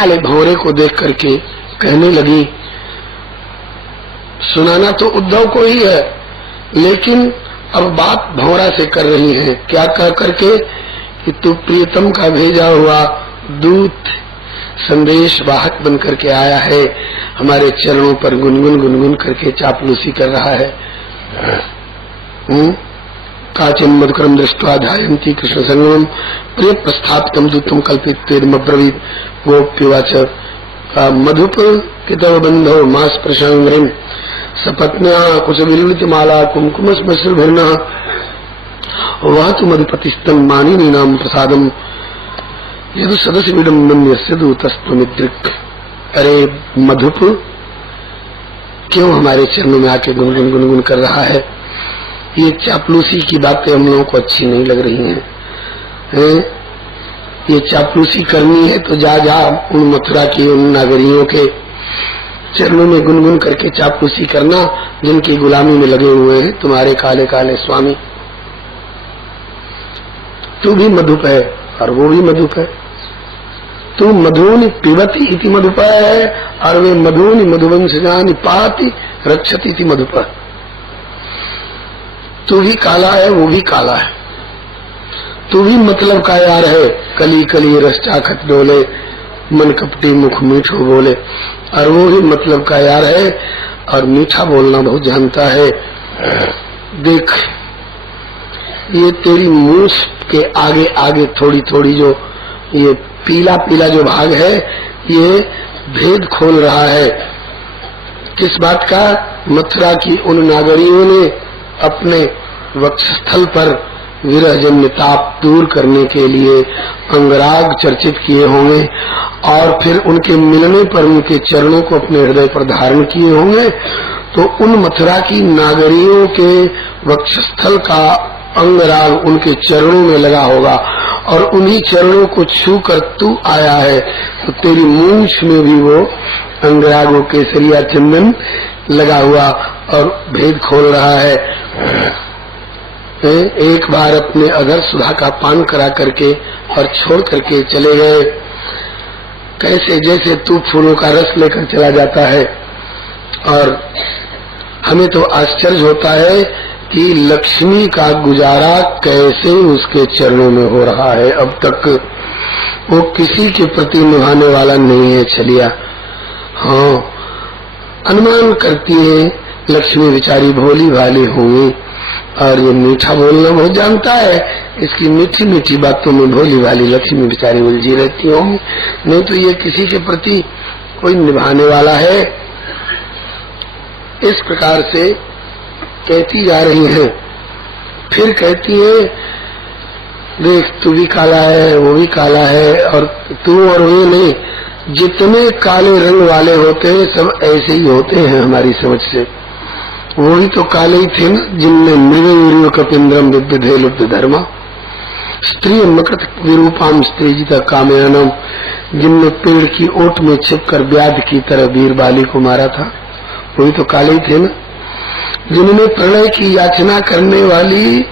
काले भंवरे को देख करके कहने लगी, सुनाना तो उद्धव को ही है, लेकिन अब बात भंवरा से कर रही है। क्या कह करके कि तू प्रियतम का भेजा हुआ दूत संदेश वाहक बन करके आया है, हमारे चरणों पर गुनगुन गुनगुन करके चापलूसी कर रहा है। काचिन मधुकरम दृष्ट्वा ध्यायन्ति कृष्ण संगमम प्रिय प्रस्थापितम दूतम कल्पितेदमब्रवीत गोप्युवाच मधुप कितव बंधो मास प्रशांग्रिम सपत्न्या कुछ विलुलित माला कुमकुम स्मश्रुभिर्न वह तो मधुपतिस्तम मानिनी नाम प्रसादम यदु सदस्य विडम्बन्यस्य दूतस्त्वमिदृक्। अरे मधुप, क्यों हमारे चरणों में आके गुनगुन गुनगुन कर रहा है? ये चापलूसी की बातें हम लोगों को अच्छी नहीं लग रही हैं। ये चापलूसी करनी है तो जा जा उन मथुरा की उन नागरियों के चरणों में गुनगुन करके चापलूसी करना, जिनकी गुलामी में लगे हुए हैं तुम्हारे काले काले स्वामी। तू भी मधुप है और वो भी मधुप है। तू मधुनि पिबती इति मधुप है और वे मधुनि मधुवंशजानि पाति रक्षति इति मधुप। तू भी काला है, वो भी काला है। तू भी मतलब का यार है, कली कली रस चाखत डोले मन कपटी मुख मीठो बोले, और वो भी मतलब का यार है और मीठा बोलना बहुत जानता है। देख, ये तेरी मूछ के आगे आगे थोड़ी थोड़ी जो ये पीला पीला जो भाग है, ये भेद खोल रहा है। किस बात का? मथुरा की उन नागरियों ने अपने वक्षस्थल पर विरहजन्य ताप दूर करने के लिए अंगराग चर्चित किए होंगे और फिर उनके मिलने पर उनके चरणों को अपने हृदय पर धारण किए होंगे। तो उन मथुरा की नागरियों के वक्षस्थल का अंगराग उनके चरणों में लगा होगा और उन्हीं चरणों को छू कर तू आया है, तो तेरी मूंछ में भी वो अंगरागों केसरिया चंदन लगा हुआ और भेद खोल रहा है। एक बार अपने अधर सुधा का पान करा करके और छोड़ करके चले गए, कैसे जैसे तू फूलों का रस लेकर चला जाता है। और हमें तो आश्चर्य होता है कि लक्ष्मी का गुजारा कैसे उसके चरणों में हो रहा है। अब तक वो किसी के प्रति निभाने वाला नहीं है छलिया। हाँ, अनुमान करती है लक्ष्मी बेचारी भोली भाली होंगी और ये मीठा बोलना बहुत जानता है, इसकी मीठी मीठी बातों में भोली भाली लक्ष्मी बेचारी उलझी रहती होंगी, नहीं तो ये किसी के प्रति कोई निभाने वाला है। इस प्रकार से कहती जा रही है। फिर कहती है, देख तू भी काला है, वो भी काला है, और तू और वे नहीं, जितने काले रंग वाले होते हैं सब ऐसे ही होते हैं हमारी समझ से। वो ही तो काले ही थे ना जिनने मृग कपिंद्रम विद्युधे लुप्त धर्मा स्त्री मकृत विरूपाम स्त्रीजिता कामयानम, जिनने पेड़ की ओट में छिपकर व्याध की तरह वीर बाली को मारा था, वही तो काले ही थे ना। जिन्होंने प्रलय की याचना करने वाली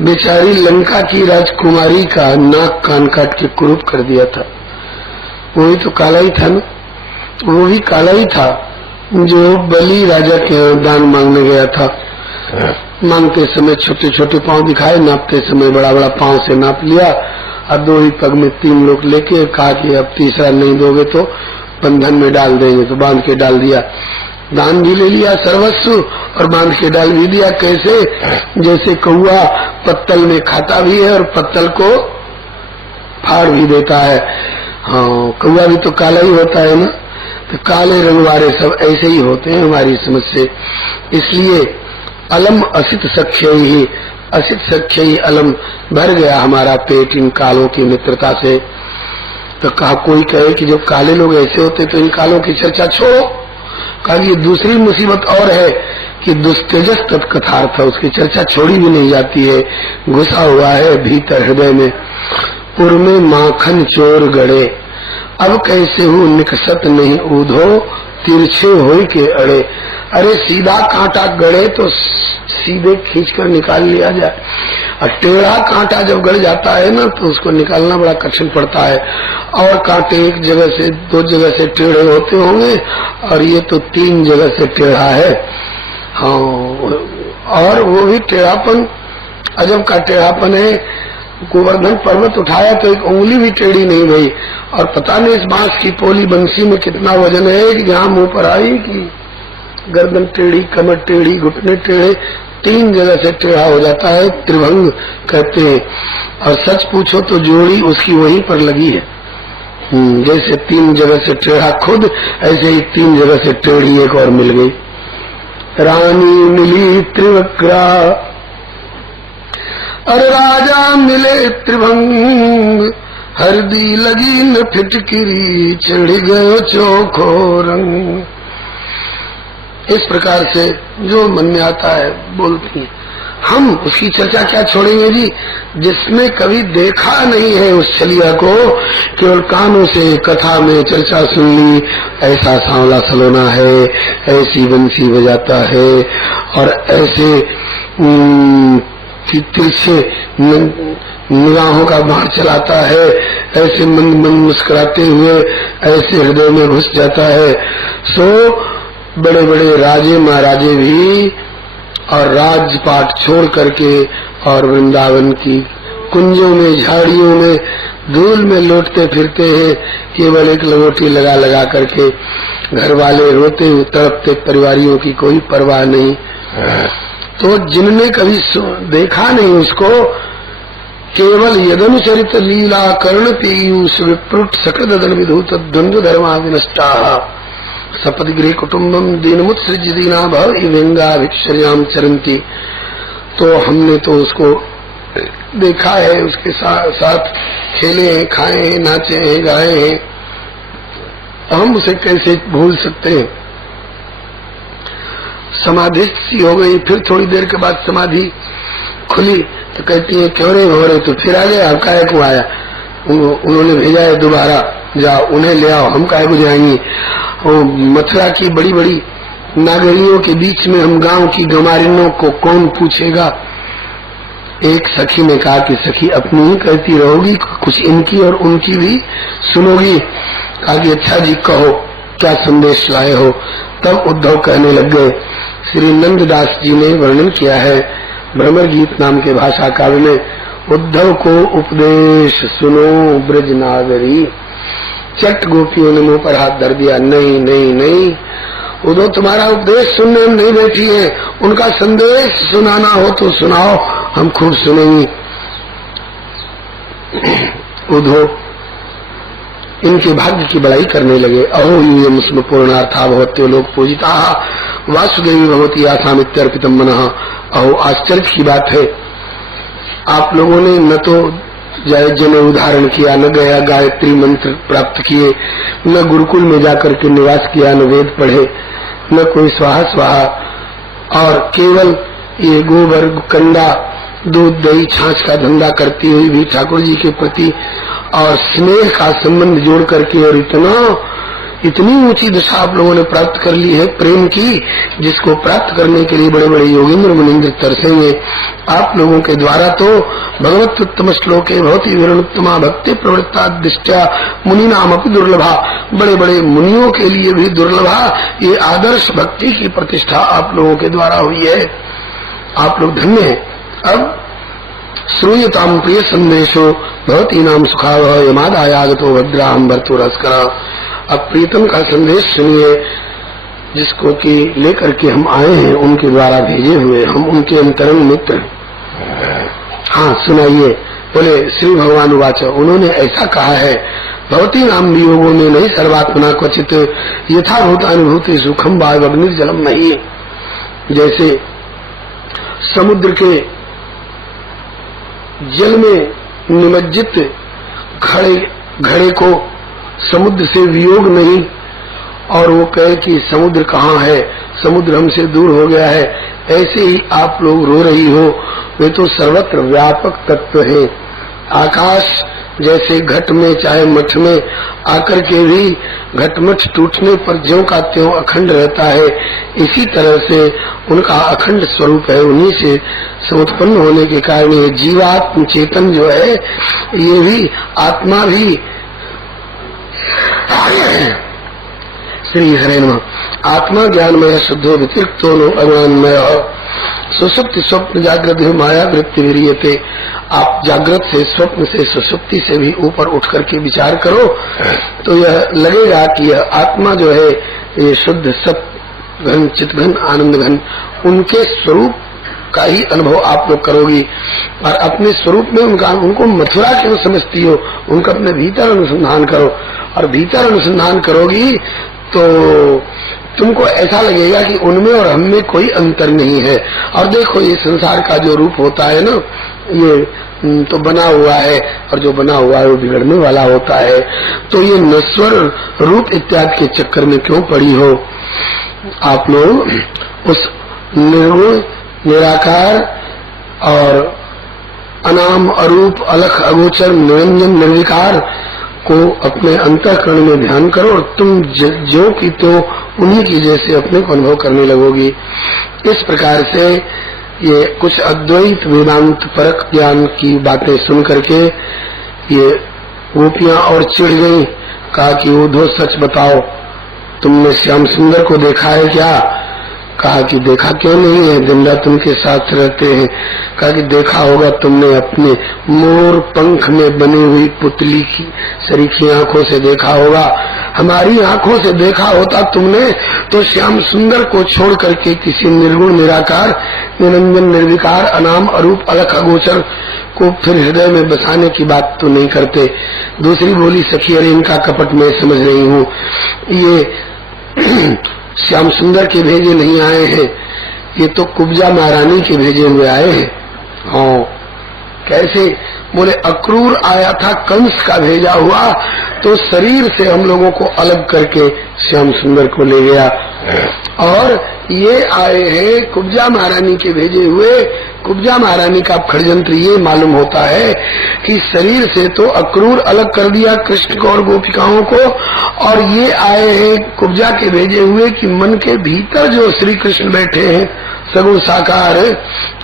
बेचारी लंका की राजकुमारी का नाक कान काट के कुरूप कर दिया था, वही तो काला ही था ना। वो भी काला ही था जो बलि राजा के दान मांगने गया था। मांगते समय छोटे छोटे पांव दिखाए, नापते समय बड़ा बड़ा पांव से नाप लिया और 2 ही पग में 3 लोग लेके कहा कि अब तीसरा नहीं दोगे तो बंधन में डाल देंगे, तो बांध के डाल दिया। दान भी ले लिया सर्वस्व और बांध के डाल भी दिया। कैसे? जैसे कौआ पत्तल में खाता भी है और पत्तल को फाड़ भी देता है। हाँ, कौआ भी तो काला ही होता है ना। तो काले रंग वाले सब ऐसे ही होते हैं हमारी समझ से। इसलिए अलम असित सख्य ही, असित सख्य ही अलम, भर गया हमारा पेट इन कालों की मित्रता से। तो कहा कोई कहे कि जब काले लोग ऐसे होते तो इन कालों की चर्चा छोड़ो। कहा ये दूसरी मुसीबत और है कि दुस्तेजस तत्कथार्थ, उसकी चर्चा छोड़ी भी नहीं जाती है, घुसा हुआ है भीतर हृदय में। पुर में माखन चोर गड़े, अब कैसे हूँ निकसत नहीं ऊधो, तिरछे हो के अड़े। अरे सीधा कांटा गड़े तो सीधे खींचकर निकाल लिया जाए, और टेढ़ा कांटा जब गड़ जाता है ना तो उसको निकालना बड़ा कठिन पड़ता है। और कांटे एक जगह से 2 जगह से टेढ़े होते होंगे और ये तो 3 जगह से टेढ़ा है। हाँ, और वो भी टेढ़ापन अजब का टेढ़ापन है। गोवर्धन पर्वत उठाया तो एक उंगली भी टेढ़ी नहीं भई। और पता नहीं इस बांस की पोली बंसी में कितना वजन है कि जहां मुंह पर आई कि गर्दन टेढ़ी, कमर टेढ़ी, घुटने टेढ़े, 3 जगह से टेढ़ा हो जाता है। त्रिभंग कहते हैं। और सच पूछो तो जोड़ी उसकी वहीं पर लगी है। जैसे 3 जगह से टेढ़ा खुद, ऐसे ही 3 जगह से टेढ़ी एक और मिल गई। रानी मिली त्रिवक्रा और राजा मिले त्रिभंग, हरदी लगी न फिटकिरी, चढ़ गयो चोखो रंग। इस प्रकार से जो मन में आता है बोलती हैं। हम उसकी चर्चा क्या छोड़ेंगे जी, जिसने कभी देखा नहीं है उस छलिया को, केवल कानों से कथा में चर्चा सुन ली, ऐसा सांवला सलोना है, ऐसी बंसी बजाता है और ऐसे तिरछे निगाहों का बाण चलाता है, ऐसे मंद मंद मुस्कुराते हुए ऐसे हृदय में घुस जाता है। सो बड़े बड़े राजे महाराजे भी और राजपाट छोड़ करके और वृंदावन की कुंजों में, झाड़ियों में, धूल में लौटते फिरते हैं, केवल एक लंगोटी लगा लगा करके। घर वाले रोते हुए तड़पते, परिवारियों की कोई परवाह नहीं। तो जिनने कभी देखा नहीं उसको, केवल यदनुचरित लीला कर्ण पीयूष विप्रुट सकल विधूत द्वंद्व धर्मा विनष्टा सपदगृह कुटुम्बम दीनमुत्सृज्य दीना भव व्यंगा भिक्षर्याम चरंती। तो हमने तो उसको देखा है, उसके साथ खेले हैं, खाए हैं, नाचे हैं, गाए हैं, हम उसे कैसे भूल सकते हैं। समाधि सी हो गई, फिर थोड़ी देर के बाद समाधि खुली तो कहती है क्यों रे हो रहे, तो फिर आ गए, आप काहे को आया? उन्होंने भेजा है दोबारा, जाओ उन्हें ले आओ, हम काहे को जाएंगे। मथुरा की बड़ी बड़ी नागरियों के बीच में हम गांव की गमारिनों को कौन पूछेगा। एक सखी ने कहा कि सखी अपनी ही कहती रहोगी, कुछ इनकी और उनकी भी सुनोगी। कहा कि अच्छा जी कहो क्या संदेश लाए हो। तब उद्धव कहने लग गए। श्री नंददास जी ने वर्णन किया है भ्रमर गीत नाम के भाषा काव्य में, उद्धव को उपदेश सुनो ब्रज नागरी। चट गोपियों ने मुंह पर हाथ धर दिया, नहीं नहीं नहीं, उद्धव तुम्हारा उपदेश सुनने नहीं बैठी है, उनका संदेश सुनाना हो तो सुनाओ, हम खूब सुनेंगे। उद्धव इनके भाग्य की बड़ाई करने लगे। अहो यूयम स्म पूर्णार्था भवत्यो लोक पूजिता वासुदेवी भगवती आसामित्यर्पितम मनः। अहो आश्चर्य की बात है, आप लोगों ने न तो जय ने उदाहरण किया, न गया गायत्री मंत्र प्राप्त किए, न गुरुकुल में जाकर के निवास किया, न वेद पढ़े, न कोई स्वाहा स्वाहा, और केवल ये गोबर कंडा दूध दही छाछ का धंधा करती हुई भी ठाकुर जी के प्रति और स्नेह का संबंध जोड़ करके, और इतनी ऊंची दशा आप लोगों ने प्राप्त कर ली है प्रेम की, जिसको प्राप्त करने के लिए बड़े बड़े योगेंद्र मुनींद्र तरसेंगे। आप लोगों के द्वारा तो भगवत उत्तम श्लोके भवती विरणुत्तमा भक्ति प्रवृत्ता दृष्टया मुनि नाम अपनी दुर्लभा। बड़े बड़े मुनियों के लिए भी दुर्लभा ये आदर्श भक्ति की प्रतिष्ठा आप लोगों के द्वारा हुई है। आप लोग धन्य हैं। अब श्रूयताम प्रिय संदेशो भवती नाम सुखावह यमादायागतो भद्राहम भर्तु रसकरा। अब प्रीतम का संदेश सुनिए, जिसको कि लेकर के हम आए हैं, उनके द्वारा भेजे हुए, हम उनके अंतरंग मित्र। हाँ सुनाइए। बोले श्री भगवान वाचा, उन्होंने ऐसा कहा है, भवती नाम वियोगो में नहीं सर्वात्मना क्वचित यथाभूत अनुभूति सुखम वायु अग्निर्जलम नहीं। जैसे समुद्र के जल में निमज्जित घड़े को समुद्र से वियोग नहीं, और वो कहे कि समुद्र कहाँ है, समुद्र हमसे दूर हो गया है, ऐसे ही आप लोग रो रही हो। वे तो सर्वत्र व्यापक तत्व है। आकाश जैसे घट में चाहे मठ में आकर के भी घटमठ टूटने पर ज्यों का त्यों अखंड रहता है, इसी तरह से उनका अखंड स्वरूप है। उन्हीं से समुत्पन्न होने के कारण ये जीवात्म चेतन जो है ये भी आत्मा भी श्री हरे नमः। आत्मा ज्ञानमय शुद्धो व्यतिरिक्तो नो अज्ञानमय सुसुप्ति स्वप्न जागृत माया वृत्ति विरियते। आप जागृत से स्वप्न से सुसुप्ति से भी ऊपर उठ करके विचार करो तो यह लगेगा कि यह आत्मा जो है ये शुद्ध सत्य घन चित घन आनंद घन उनके स्वरूप का ही अनुभव आप लोग करोगी। और अपने स्वरूप में उनको मथुरा क्यों समझती हो, उनका अपने भीतर अनुसंधान करो। और भीतर अनुसंधान करोगी तो तुमको ऐसा लगेगा कि उनमें और हम में कोई अंतर नहीं है। और देखो ये संसार का जो रूप होता है ना, ये तो बना हुआ है और जो बना हुआ है वो बिगड़ने वाला होता है। तो ये नश्वर रूप इत्यादि के चक्कर में क्यों पड़ी हो। आप लोग उस निर्गुण निराकार और अनाम अरूप अलख अगोचर निरंजन निर्विकार को अपने अंतःकरण में ध्यान करो और तुम जो की त्यों उन्हीं की जैसे अपने को अनुभव करने लगोगी। इस प्रकार से ये कुछ अद्वैत वेदांत परक ज्ञान की बातें सुन करके ये गोपियां और चिढ़ गई। कहा कि उद्धव सच बताओ, तुमने श्याम सुंदर को देखा है क्या? कहा कि देखा क्यों नहीं है, दिन रात उनके साथ रहते हैं। कहा कि देखा होगा तुमने अपने मोर पंख में बनी हुई पुतली की सरीखी आंखों से देखा होगा। हमारी आंखों से देखा होता तुमने तो श्याम सुंदर को छोड़ करके किसी निर्गुण निराकार निरंजन निर्विकार अनाम अरूप अलख अगोचर को फिर हृदय में बसाने की बात तो नहीं करते। दूसरी बोली सखी, अरे इनका कपट मैं समझ रही हूँ, ये श्याम सुंदर के भेजे नहीं आए हैं, ये तो कुब्जा महारानी के भेजे हुए आए हैं। हाँ, कैसे? बोले अक्रूर आया था कंस का भेजा हुआ, तो शरीर से हम लोगों को अलग करके श्याम सुंदर को ले गया। और ये आए हैं कुब्जा महारानी के भेजे हुए। कुब्जा महारानी का षड्यंत्र ये मालूम होता है कि शरीर से तो अक्रूर अलग कर दिया कृष्ण को और गोपिकाओं को, और ये आए हैं कुब्जा के भेजे हुए कि मन के भीतर जो श्री कृष्ण बैठे हैं सगुण साकार,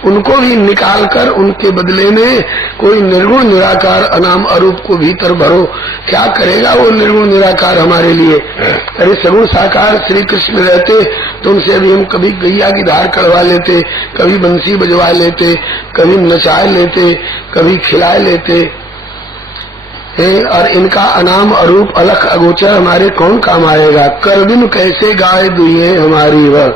उनको भी निकाल कर उनके बदले में कोई निर्गुण निराकार अनाम अरूप को भीतर भरो। क्या करेगा वो निर्गुण निराकार हमारे लिए? अरे सगुण साकार श्री कृष्ण रहते तो उनसे अभी हम कभी गैया की धार कढ़वा लेते, कभी बंसी बजवा लेते, कभी नचा लेते, कभी खिला लेते। और इनका अनाम अरूप अलख अगोचर हमारे कौन काम आएगा? कर बिनु कैसे गाय दुई हमारी वह,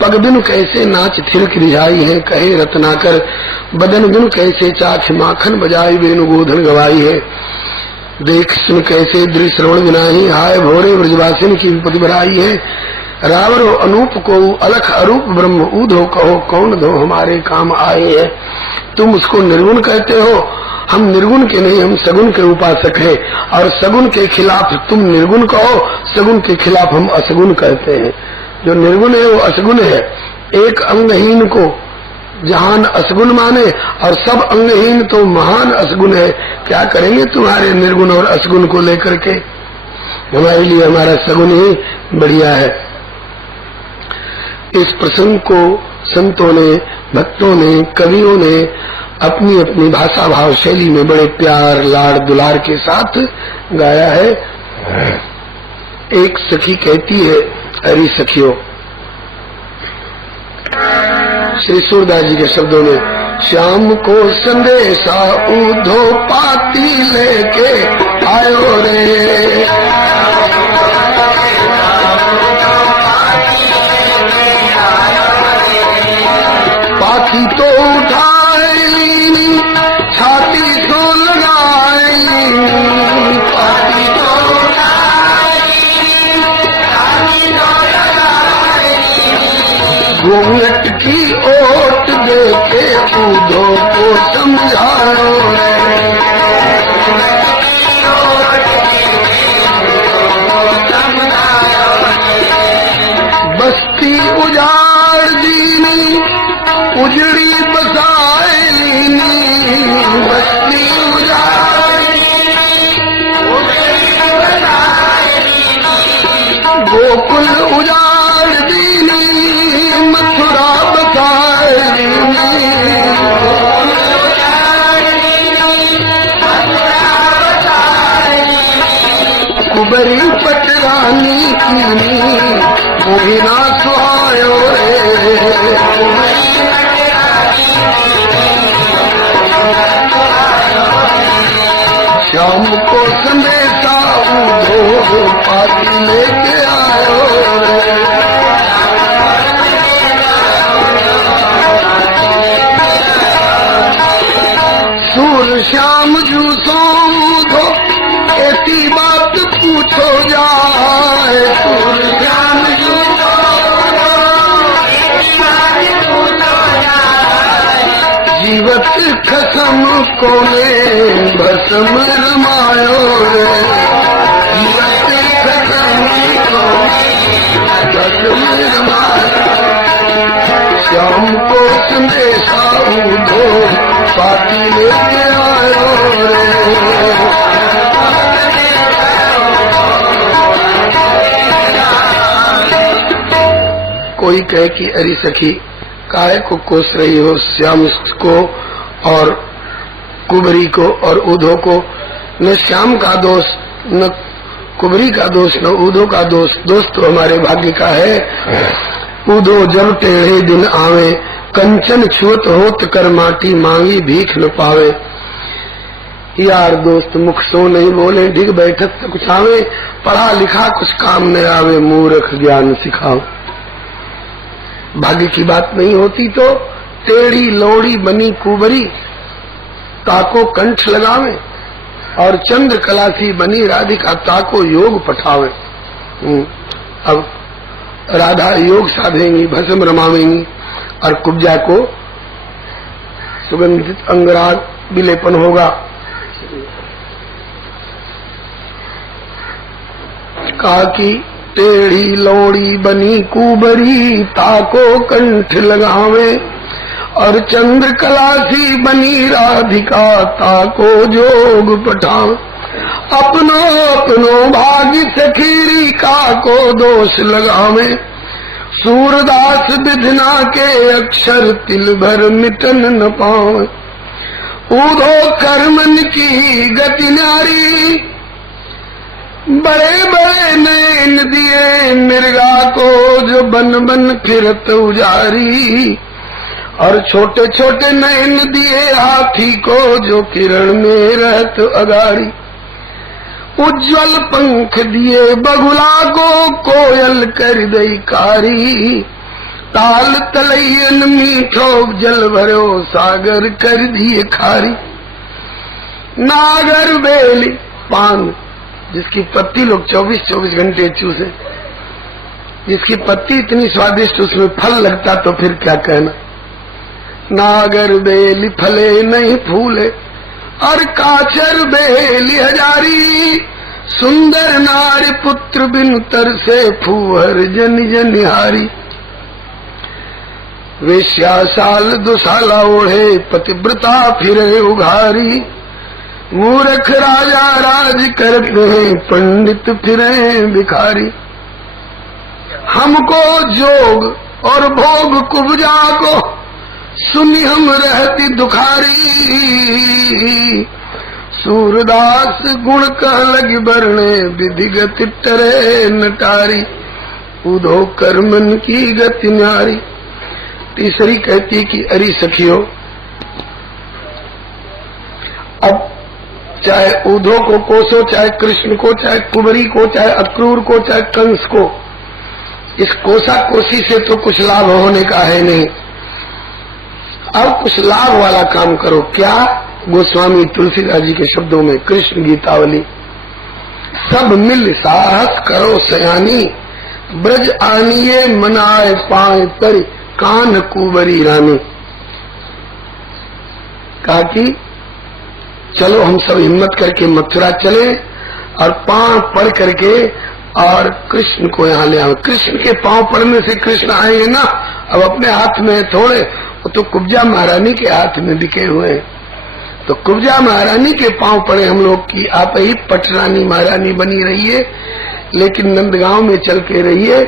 पग बिनु कैसे नाच थिरक रिझाई है, कहे रत्नाकर बदन बिनु कैसे चाख माखन बजाई वेणु गोधन गवाई है। देख सुन कैसे दृश्य श्रवण बिनाही, हाय भोरे ब्रजवासिन की विपत्ति भराई है। रावण अनूप को अलख अरूप ब्रह्म ऊधो कहो, कौन दो हमारे काम आए है। तुम उसको निर्गुण कहते हो, हम निर्गुण के नहीं, हम सगुण के उपासक हैं। और सगुण के खिलाफ तुम निर्गुण कहो, सगुण के खिलाफ हम असगुण कहते हैं। जो निर्गुण है वो असगुण है। एक अंगहीन को जहान असगुण माने और सब अंगहीन तो महान असगुण है। क्या करेंगे तुम्हारे निर्गुण और असगुण को लेकर के? हमारे लिए हमारा सगुण ही बढ़िया है। इस प्रसंग को संतों ने, भक्तों ने, कवियों ने अपनी अपनी भाषा भाव शैली में बड़े प्यार लाड़ दुलार के साथ गाया है। एक सखी कहती है, अरे सखियों, श्री सूरदास जी के शब्दों में, श्याम को संदेशा उधो पाती लेके आयो रे, पाती तो उठाई छाती तो लगाई, पाती तो घूंघट की ओट देके उधो को समझाओ रे, बस्ती उजाड़ दीनी उजड़ी बसाए लीनी, बस्ती उजाड़ गोकुल उजाड़ दीनी, मथुरा बसाए दीनी, कुबरी पटरानी कीनी, मोहिना सुहायो श्याम को संदेशा उधो पाती लेके आयो सूर श्याम जूसो उधो ऐसी बात पूछो जाए, सूर श्याम जूसो जीवत खसम कोने भस्म रमायो रे, जीवत खसम भस्म रमायो, श्याम को संदेशा उधो पाती लेके आयो रे। कोई कहे कि अरे सखी काहे को कोस रही हो श्याम को और कुबरी को और उधो को, न श्याम का दोष न कुबरी का दोष न उधो का दोष, दोष तो हमारे भाग्य का है। उधो जब टेढ़े दिन आवे, कंचन छुअत होत कर माटी मांगी भीख न पावे। यार दोस्त मुख सो नहीं बोले, ढिग बैठत तो कुछ आवे, पढ़ा लिखा कुछ काम न आवे, मूर्ख ज्ञान सिखाओ। भाग्य की बात नहीं होती तो टेढ़ी लोड़ी बनी कुबरी ताको कंठ लगावे, और चंद्र कलासी बनी राधिका ताको योग पठावे। अब राधा योग साधेंगी, भस्म रमावेंगी, और कुब्जा को सुगंधित अंगराग विलेपन होगा। कहा कि टेढ़ी लोड़ी बनी कुबरी ताको कंठ लगावे, और चंद्र कलासी बनी राधिका ताको जोग पठावे। अपनो अपनो भाग्य सखीरी का को दोष लगावे, सूरदास विधना के अक्षर तिल भर मिटन न पावे। उधो कर्मन की गति नारी, बड़े बड़े नैन दिए मिर्गा को जो बन बन फिरत उजारी, और छोटे छोटे नैन दिए हाथी को जो किरण में रहत अगाड़ी। उज्जवल पंख दिए बगुला को कोयल कर दई कारी, ताल तलैयन मीठो जल भरो सागर कर दिए खारी। नागर बेली पान जिसकी पत्ती लोग 24-24 घंटे चूसे, जिसकी पत्ती इतनी स्वादिष्ट उसमें फल लगता तो फिर क्या कहना। नागर बेली फले नहीं फूले, और काचर बेली हजारी, सुंदर नारी पुत्र बिन तरसे फूहर जन जनिहारी। वेश्या साल दुसाला ओढ़े पतिव्रता फिरे उघारी, मूर्ख राजा राज करते हैं पंडित फिरे भिखारी। हमको जोग और भोग कुब्जा को सुनी हम रहती दुखारी, सूरदास गुण कह लगी बरने विधिगत टरे नटारी। उधो कर्मन की गति न्यारी। तीसरी कहती कि अरे सखियो, अब चाहे उधो को कोसो, चाहे कृष्ण को, चाहे कुबरी को, चाहे अक्रूर को, चाहे कंस को, इस कोसा कोसी से तो कुछ लाभ होने का है नहीं। अब कुछ लाभ वाला काम करो। क्या? गोस्वामी तुलसीदास जी के शब्दों में कृष्ण गीतावली, सब मिल साहस करो सयानी, ब्रज आनिए मनाए पाए पर कान कुबरी रानी। कहा कि चलो हम सब हिम्मत करके मथुरा चले और पांव पड़ करके और कृष्ण को यहाँ ले आए। कृष्ण के पांव पड़ने से कृष्ण आएंगे ना, अब अपने हाथ में थोड़े, वो तो कुब्जा महारानी के हाथ में बिके हुए हैं। तो कुब्जा महारानी के पांव पड़े हम लोग की, आप ही पटरानी महारानी बनी रहिए, लेकिन नंदगांव में चल के रहिए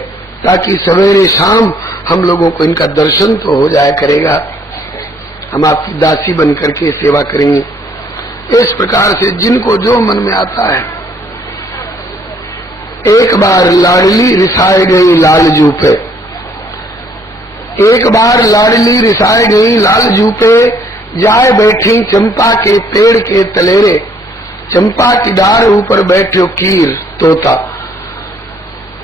ताकि सवेरे शाम हम लोगों को इनका दर्शन तो हो जाया करेगा। हम आपकी दासी बन करके सेवा करेंगे। इस प्रकार से जिनको जो मन में आता है। एक बार लाडली रिसाए गई लालजू पे, एक बार लाडली रिसाए गई लालजू पे, जाए बैठी चंपा के पेड़ के तलेरे, चंपा की डार ऊपर बैठो कीर तोता,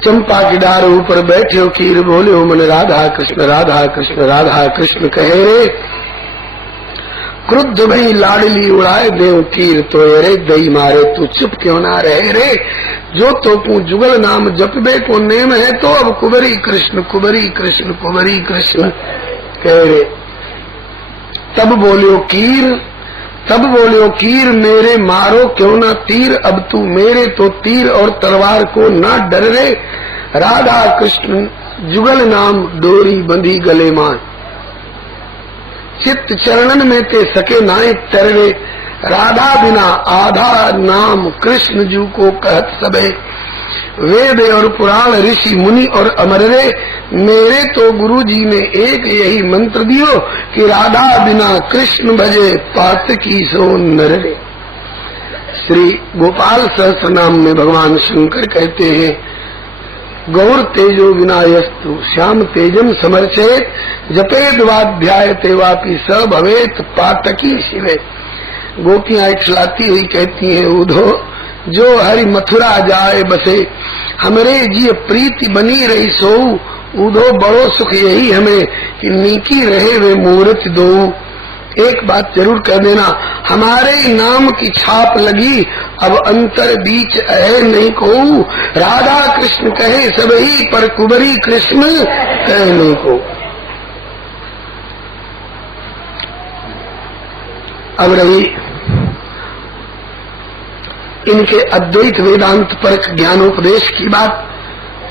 चंपा की डार ऊपर बैठो कीर, बोले हो मन राधा कृष्ण राधा कृष्ण राधा कृष्ण कहे रे, क्रुद्ध भई लाडली उड़ाए देव तीर, तो रे दई मारे तू चुप क्यों ना रहे रे, जो तो तू जुगल नाम जपबे को नेम है, तो अब कुबरी कृष्ण कुबरी कृष्ण कुबरी कृष्ण कह रे। तब बोलियो कीर, तब बोलियो कीर, मेरे मारो क्यों ना तीर, अब तू मेरे तो तीर और तलवार को ना डर रे, राधा कृष्ण जुगल नाम डोरी बंधी गले मान, चित्त चरणन में ते सके नाए तरवे, राधा बिना आधा नाम कृष्ण जू को कहत सबे, वेद और पुराण ऋषि मुनि और अमर रे, मेरे तो गुरु जी ने एक यही मंत्र दियो कि राधा बिना कृष्ण भजे पात की सो नर रे। श्री गोपाल सहस्त्र नाम में भगवान शंकर कहते हैं, गौर तेजो विनायस्तु श्याम तेजम समर्चेत, जपेद वाध्याय तेवापि स भवेत पातकी शिवे। गोपियां इठलाती हुई कहती हैं, उधो जो हरि मथुरा जाए बसे, हमरे जी प्रीति बनी रही सोऊ, उधो बड़ो सुख यही हमें कि नीकी रहे वे मूर्ति दो। एक बात जरूर कह देना, हमारे नाम की छाप लगी, अब अंतर बीच है नहीं को, राधा कृष्ण कहे सबही पर कुबरी कृष्ण कहे नहीं को। अब रही इनके अद्वैत वेदांत परक ज्ञानोपदेश की बात।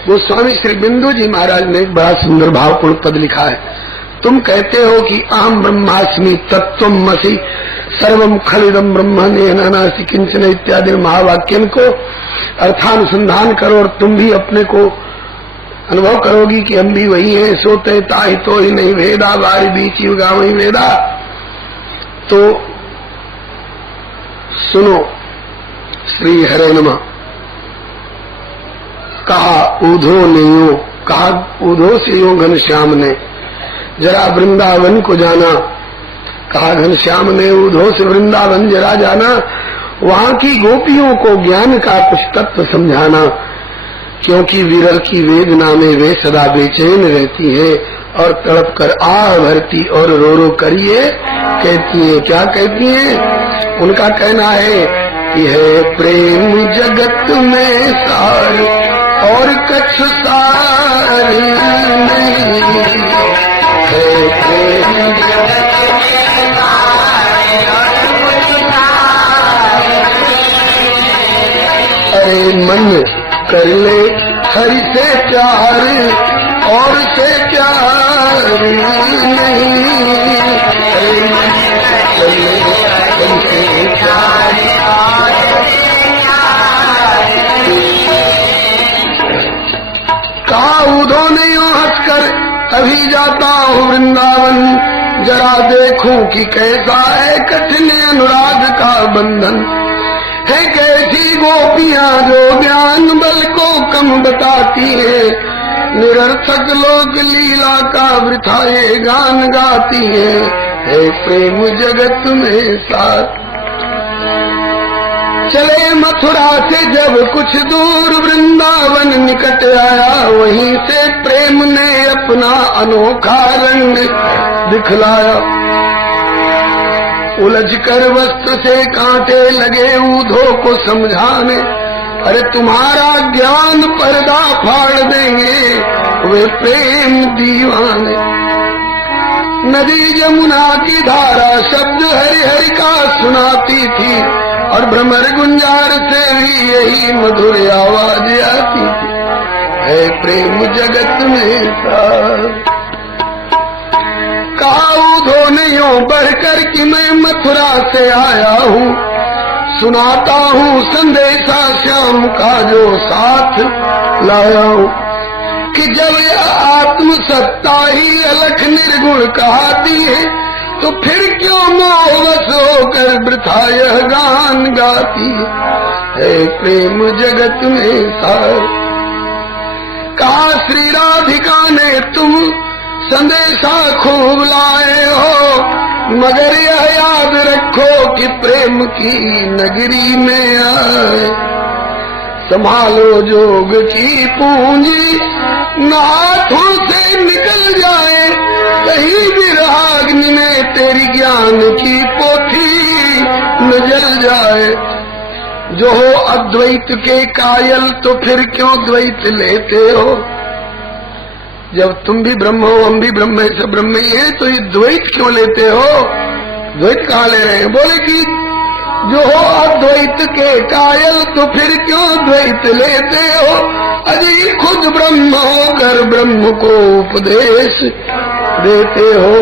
गोस्वामी श्री बिंदु जी महाराज ने एक बड़ा सुंदर भावपूर्ण पद लिखा है। तुम कहते हो कि अहम ब्रह्मास्मि तत्त्वमसि सर्वम खलिदम ब्रह्मणे नानासि किंचन इत्यादि महावाक्यन को अर्थानुसंधान करो और तुम भी अपने को अनुभव करोगी कि हम भी वही हैं। सोते ताहि तो ही नहीं भेदा, वारी बीच युगावही वेदा। तो सुनो, श्री हरे नमः। कहा ऊधो ने यूं, कहा ऊधो से यूं घनश्याम ने, जरा वृंदावन को जाना। कहा घनश्याम ने ऊधो से वृंदावन जरा जाना, वहां की गोपियों को ज्ञान का कुछ तत्व समझाना, क्योंकि विरह की वेदना में वे सदा बेचैन रहती है और तड़प कर आह भरती और रो रो करिए कहती है। क्या कहती है? उनका कहना है कि है प्रेम जगत में सार और कछ सार नहीं, है प्रेम जगत में सार और कछ सार। अरे मन कर ले हरि से प्यार और से प्यार नहीं, अरे मन कर ले हरि से प्यार और से प्यार। कहा ऊधो ने यूं हंसकर अभी जाता हूँ वृंदावन, जरा देखूं कि कैसा है कठिन अनुराग का बंधन है। कैसी गोपियां जो ज्ञान बल को कम बताती है, निरर्थक लोक लीला का वृथाए गान गाती है प्रेम जगत में साथ। चले मथुरा से जब कुछ दूर वृंदावन निकट आया, वहीं से प्रेम ने अपना अनोखा रंग दिखलाया। उलझ कर वस्त्र से कांटे लगे ऊधो को समझाने, अरे तुम्हारा ज्ञान पर्दा फाड़ देंगे वे प्रेम दीवाने। नदी जमुना की धारा शब्द हरि हरि का सुनाती थी, और भ्रमर गुंजार से भी यही मधुर आवाज आती थी, है प्रेम जगत में सार। कहा ऊधो ने यूं बढ़कर कि मैं मथुरा से आया हूँ, सुनाता हूँ संदेशा श्याम का जो साथ लाया हूँ कि जब यह आत्म सत्ता ही अलख निर्गुण कहती है तो फिर क्यों मोहवश होकर वृथा यह गान गाती है प्रेम जगत में सार। कहा श्री राधिका ने तुम संदेशा खूब लाए हो मगर यह याद रखो कि प्रेम की नगरी में आए संभालो जोग की पूंजी न हाथों से निकल जाए कहीं विराग्नि में तेरी ज्ञान की पोथी न जल जाए। जो हो अद्वैत के कायल तो फिर क्यों द्वैत लेते हो। जब तुम भी ब्रह्म हो हम भी ब्रह्म है सब ब्रह्म ही है तो ये द्वैत क्यों लेते हो। द्वैत कहाँ ले रहे हैं। बोले कि जो हो अद्वैत के कायल तो फिर क्यों द्वैत लेते हो। अजी खुद ब्रह्म होकर ब्रह्म को उपदेश देते हो।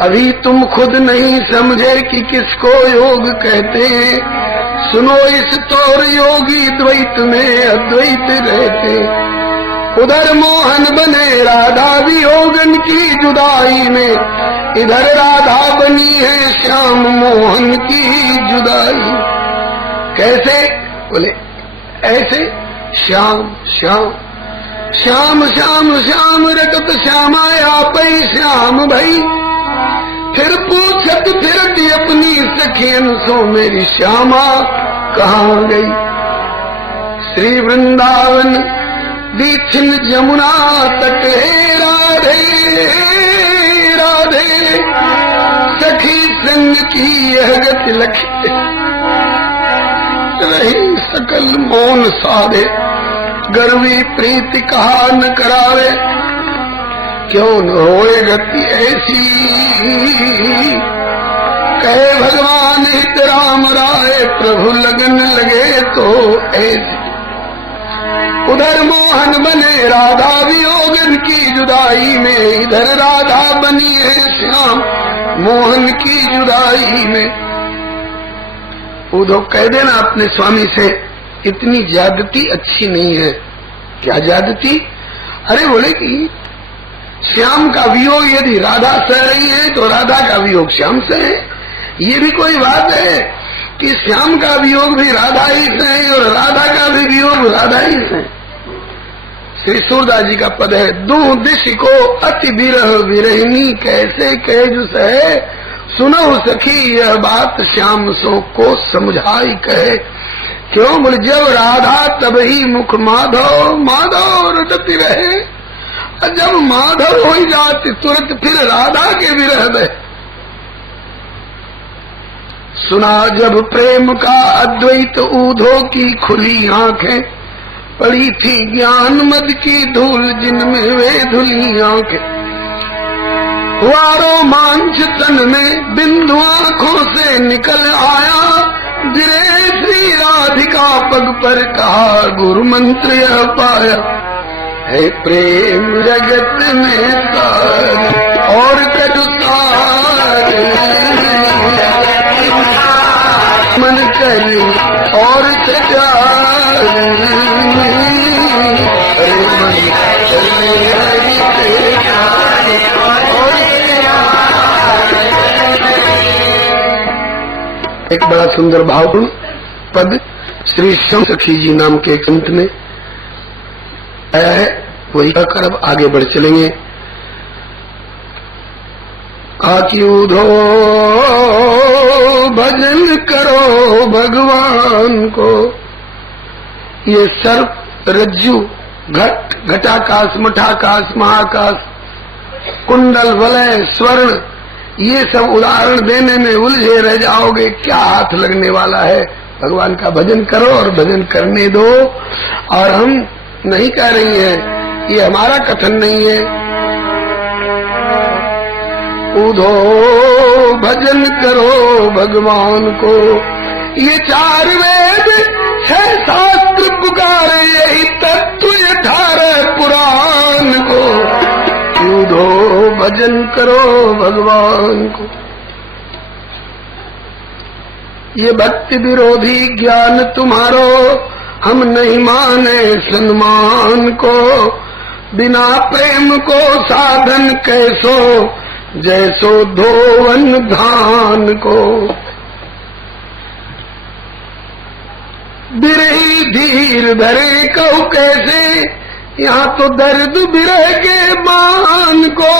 अभी तुम खुद नहीं समझे कि किसको योग कहते हैं। सुनो इस तौर योगी द्वैत में अद्वैत रहते। उधर मोहन बने राधा वियोगन की जुदाई में इधर राधा बनी है श्याम मोहन की जुदाई। कैसे। बोले ऐसे श्याम श्याम श्याम श्याम श्याम रटत श्यामाया पई श्याम भई फिर पूछत फिरती अपनी सखियन सो मेरी श्यामा कहाँ गई। श्री वृंदावन दीक्षिण जमुना तट है राधे राधे सखी संग की यह गति लखी रही सकल मौन साधे गर्वी प्रीति कहा न करावे क्यों न होए गति ऐसी कहे भगवान हित राम राय प्रभु लगन लगे तो ऐसी। उधर मोहन बने राधा वियोगन की जुदाई में इधर राधा बनी है श्याम मोहन की जुदाई में। उधो कह देना अपने स्वामी से इतनी ज्यादती अच्छी नहीं है। क्या ज्यादती। अरे बोले कि श्याम का वियोग यदि राधा सह रही है तो राधा का वियोग श्याम से है। ये भी कोई बात है कि श्याम का वियोग भी राधा ही से है और राधा का भी वियोग राधा ही से। श्री सूरदास जी का पद है दू दिश को अति विरह विरहिनी कैसे कह है सुनो सखी यह बात श्याम सो को समझाई कहे। क्यों बोले जब राधा तब ही मुख माधव माधव रटती रहे और जब माधव हो जाती तुरंत फिर राधा के विरह में। सुना जब प्रेम का अद्वैत ऊधो की खुली आंखें पड़ी थी ज्ञान मद की धूल जिनमें वे धुली आंखें। वारो मांझ तन में बिंदु आंखों से निकल आया गिरे श्री राधिका पग पर कहा गुरु मंत्र यह पाया है प्रेम जगत में सार और कटुसार मन कर और एक बड़ा सुंदर भावपूर्ण पद श्री श्याम सखी जी नाम के एक संत में आया है। वही कहकर अब आगे बढ़ चलेंगे। आक्यूधो भजन करो भगवान को। ये सर्प रज्जु घट घटाकाश मठाकाश महाकाश कुंडल वलय स्वर्ण ये सब उदाहरण देने में उलझे रह जाओगे। क्या हाथ लगने वाला है। भगवान का भजन करो और भजन करने दो। और हम नहीं कह रही हैं ये हमारा कथन नहीं है। उधो भजन करो भगवान को। ये चार वेद छह शास्त्र पुकारे यही तत्व यथार्थ पुराण को। उधो भजन करो भगवान को। ये भक्ति विरोधी ज्ञान तुम्हारो हम नहीं माने सन्मान को। बिना प्रेम को साधन कैसो जैसो धोवन धान को। बिरही धीर धरे कहू कैसे यहाँ तो दर्द बिरह के बान को।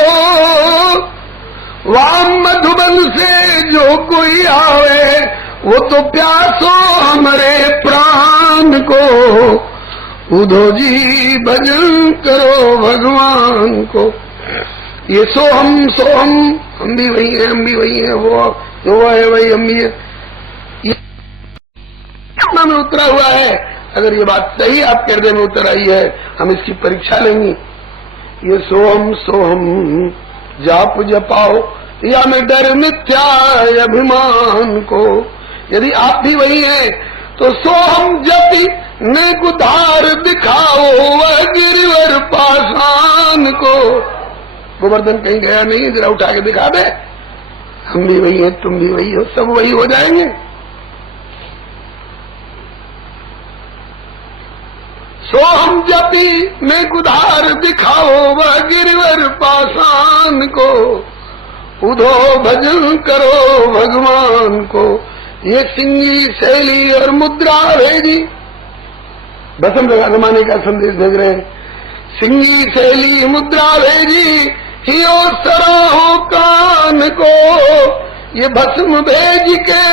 वाम मधुबन से जो कोई आवे वो तो प्यासो हमारे प्राण को। उधो जी भजन करो भगवान को। ये सोहम हम भी वही हैं, हम भी वही हैं, वो है वही हम भी है। ये में उतरा हुआ है। अगर ये बात सही आपके हृदय में उतर आई है, हम इसकी परीक्षा लेंगे। ये सोहम जाप जपाओ या में डर मिथ्या अभिमान को। यदि आप भी वही हैं तो सोहम जपी नेक उधार दिखाओ वह गिरिवर पाषाण को। गोवर्धन कहीं गया नहीं, जरा उठा के दिखा दे। हम भी वही हैं, तुम भी वही हो, सब वही हो जाएंगे। सोहम जपी नेक उधार दिखाओ वह गिरिवर पाषाण को। उधो भजन करो भगवान को। ये सिंगी शैली और मुद्रा भेजी, बसम जमाने का संदेश भेज रहे हैं। सिंगी शैली मुद्रा भेजी हियो सराहो कान को। ये भस्म भेज के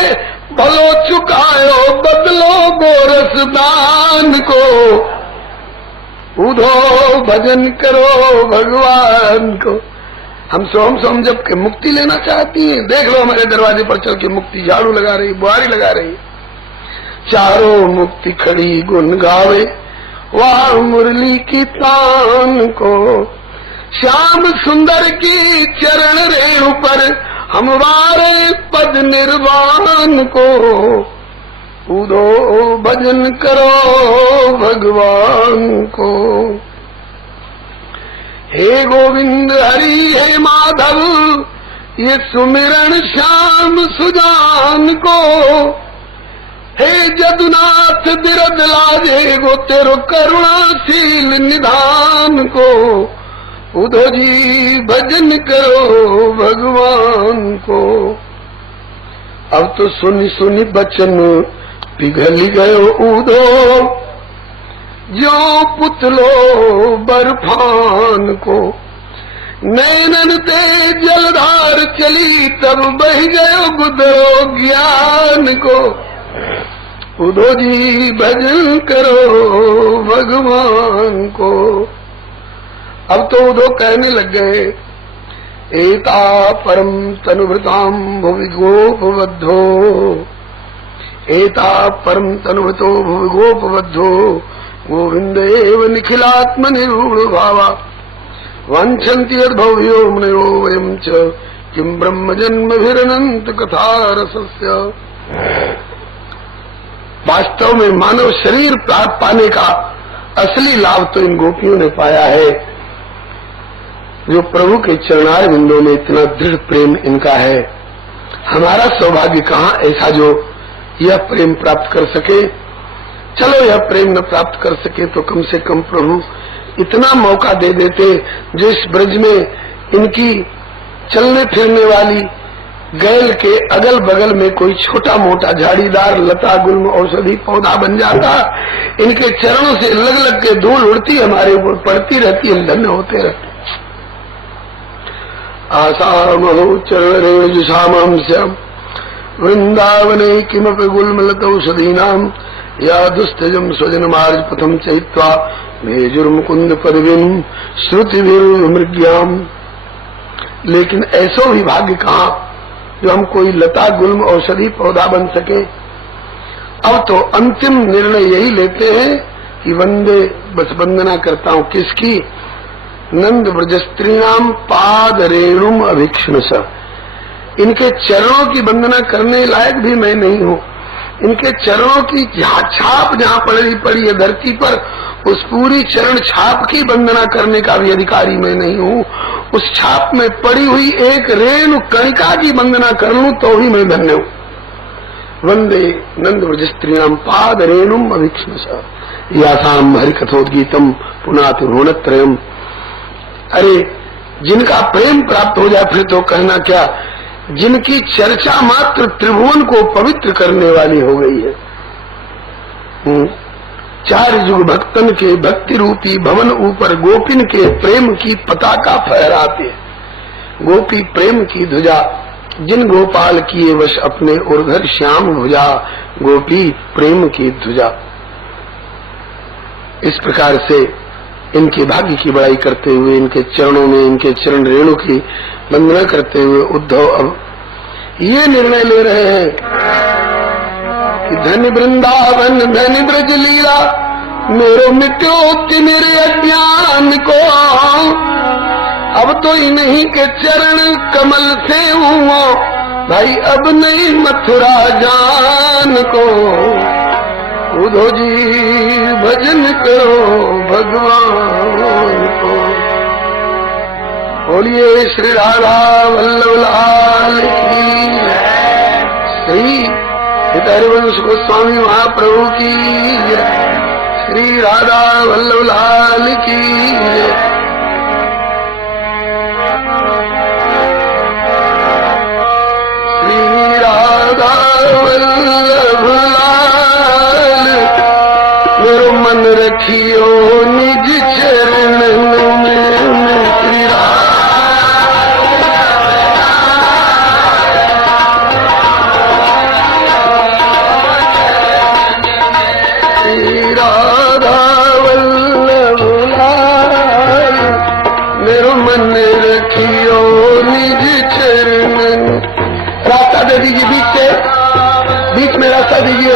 भलो चुकायो बदलो गोरस दान को। उधो भजन करो भगवान को। हम सोम जब के मुक्ति लेना चाहती हैं, देख लो हमारे दरवाजे पर चल के मुक्ति झाड़ू लगा रही, बुआरी लगा रही। चारों मुक्ति खड़ी गुन गावे वाह मुरली की तान को। श्याम सुंदर की चरण रेणु पर हम वारे पद निर्वाण को। उदो भजन करो भगवान को। हे गोविंद हरि हे माधव ये सुमिरन श्याम सुजान को। हे जदुनाथ बिरद लाजे गो तेरो करुणाशील निधान को। उधो जी भजन करो भगवान को। अब तो सुनी सुनी बचन पिघल गयो उधो जो पुतलो बर्फान को। नैनन ते जलधार चली तब बह गयो गुदरो ज्ञान को। उधो जी भजन करो भगवान को। अब तो उधो कहने लग गए एता परम तनुभृताम भुवि गोपबद्धो। एता परम तनुभृतो भुवि गोपबद्धो गोविंदेव निखिलात्म निरूढ़ भावा वांछन्ति यद्भव्यो मुनयो वयं च किम ब्रह्म जन्मभिरनंत कथा रसस्य। वास्तव में मानव शरीर प्राप्त पाने का असली लाभ तो इन गोपियों ने पाया है, जो प्रभु के चरणार बिंदों में इतना दृढ़ प्रेम इनका है। हमारा सौभाग्य कहाँ ऐसा जो यह प्रेम प्राप्त कर सके। चलो यह प्रेम न प्राप्त कर सके तो कम से कम प्रभु इतना मौका दे देते जो इस ब्रज में इनकी चलने फिरने वाली गैल के अगल बगल में कोई छोटा मोटा झाड़ीदार लता गुल्म औषधि पौधा बन जाता। इनके चरणों से लग लग के धूल उड़ती हमारे ऊपर पड़ती रहती, हम धन्य होते रहते। आसामहो चरण जुषाम श्याम वृंदावने किमपि गुल्मलतौषधीनाम या दुस्तजम स्वजन मार्ज पथम चहित्वा भेजुर्मुकुंद पदवीं श्रुतिभिर्मृग्याम। लेकिन ऐसो भी भाग्य कहाँ जो हम कोई लता गुल्म औषधि पौधा बन सके। अब तो अंतिम निर्णय यही लेते हैं कि वंदे बस वंदना करता हूँ किसकी, नंद ब्रजस्त्रीणाम पाद रेणुम अभिक्षुष। इनके चरणों की वंदना करने लायक भी मैं नहीं हूँ। इनके चरणों की छाप जहाँ पड़ी है धरती पर, उस पूरी चरण छाप की वंदना करने का भी अधिकारी मैं नहीं हूँ। उस छाप में पड़ी हुई एक रेणु कणिका की वंदना कर लूं तो भी मैं धन्य हूँ। वंदे नंद व्रज स्त्रीणाम पाद रेणुम अभिक्ष्मश यासाम हरिकथोद्गीतम पुनातु रोणत्रयम। अरे जिनका प्रेम प्राप्त हो जाए फिर तो कहना क्या, जिनकी चर्चा मात्र त्रिभुवन को पवित्र करने वाली हो गई है। चार युग भक्तन के भक्ति रूपी भवन ऊपर गोपिन के प्रेम की पताका फहराते, गोपी प्रेम की ध्वजा, जिन गोपाल किए वश अपने उर्धर श्याम भुजा, गोपी प्रेम की ध्वजा। इस प्रकार से इनके भाग्य की बड़ाई करते हुए, इनके चरणों में, इनके चरण रेणु की वंदना करते हुए उद्धव अब ये निर्णय ले रहे हैं कि धन्य वृंदावन धन्य ब्रज लीला, मेरो मिट्यो मेरे अज्ञान को, अब तो इन्हीं के चरण कमल से हुआ भाई, अब नहीं मथुरा जान को। उद्धव जी भजन करो भगवान को। बोलिए श्री राधा वल्लभ लाल की, श्री हरिवंश गोस्वामी महाप्रभु की, श्री राधा वल्लभ लाल की। मन रखियो निज चरणन में, श्री राधा वल्लभ लाल, मेरो मन रखियो निज चरणन। रास्ता दे दीजिए, बीच में रास्ता दीजिए।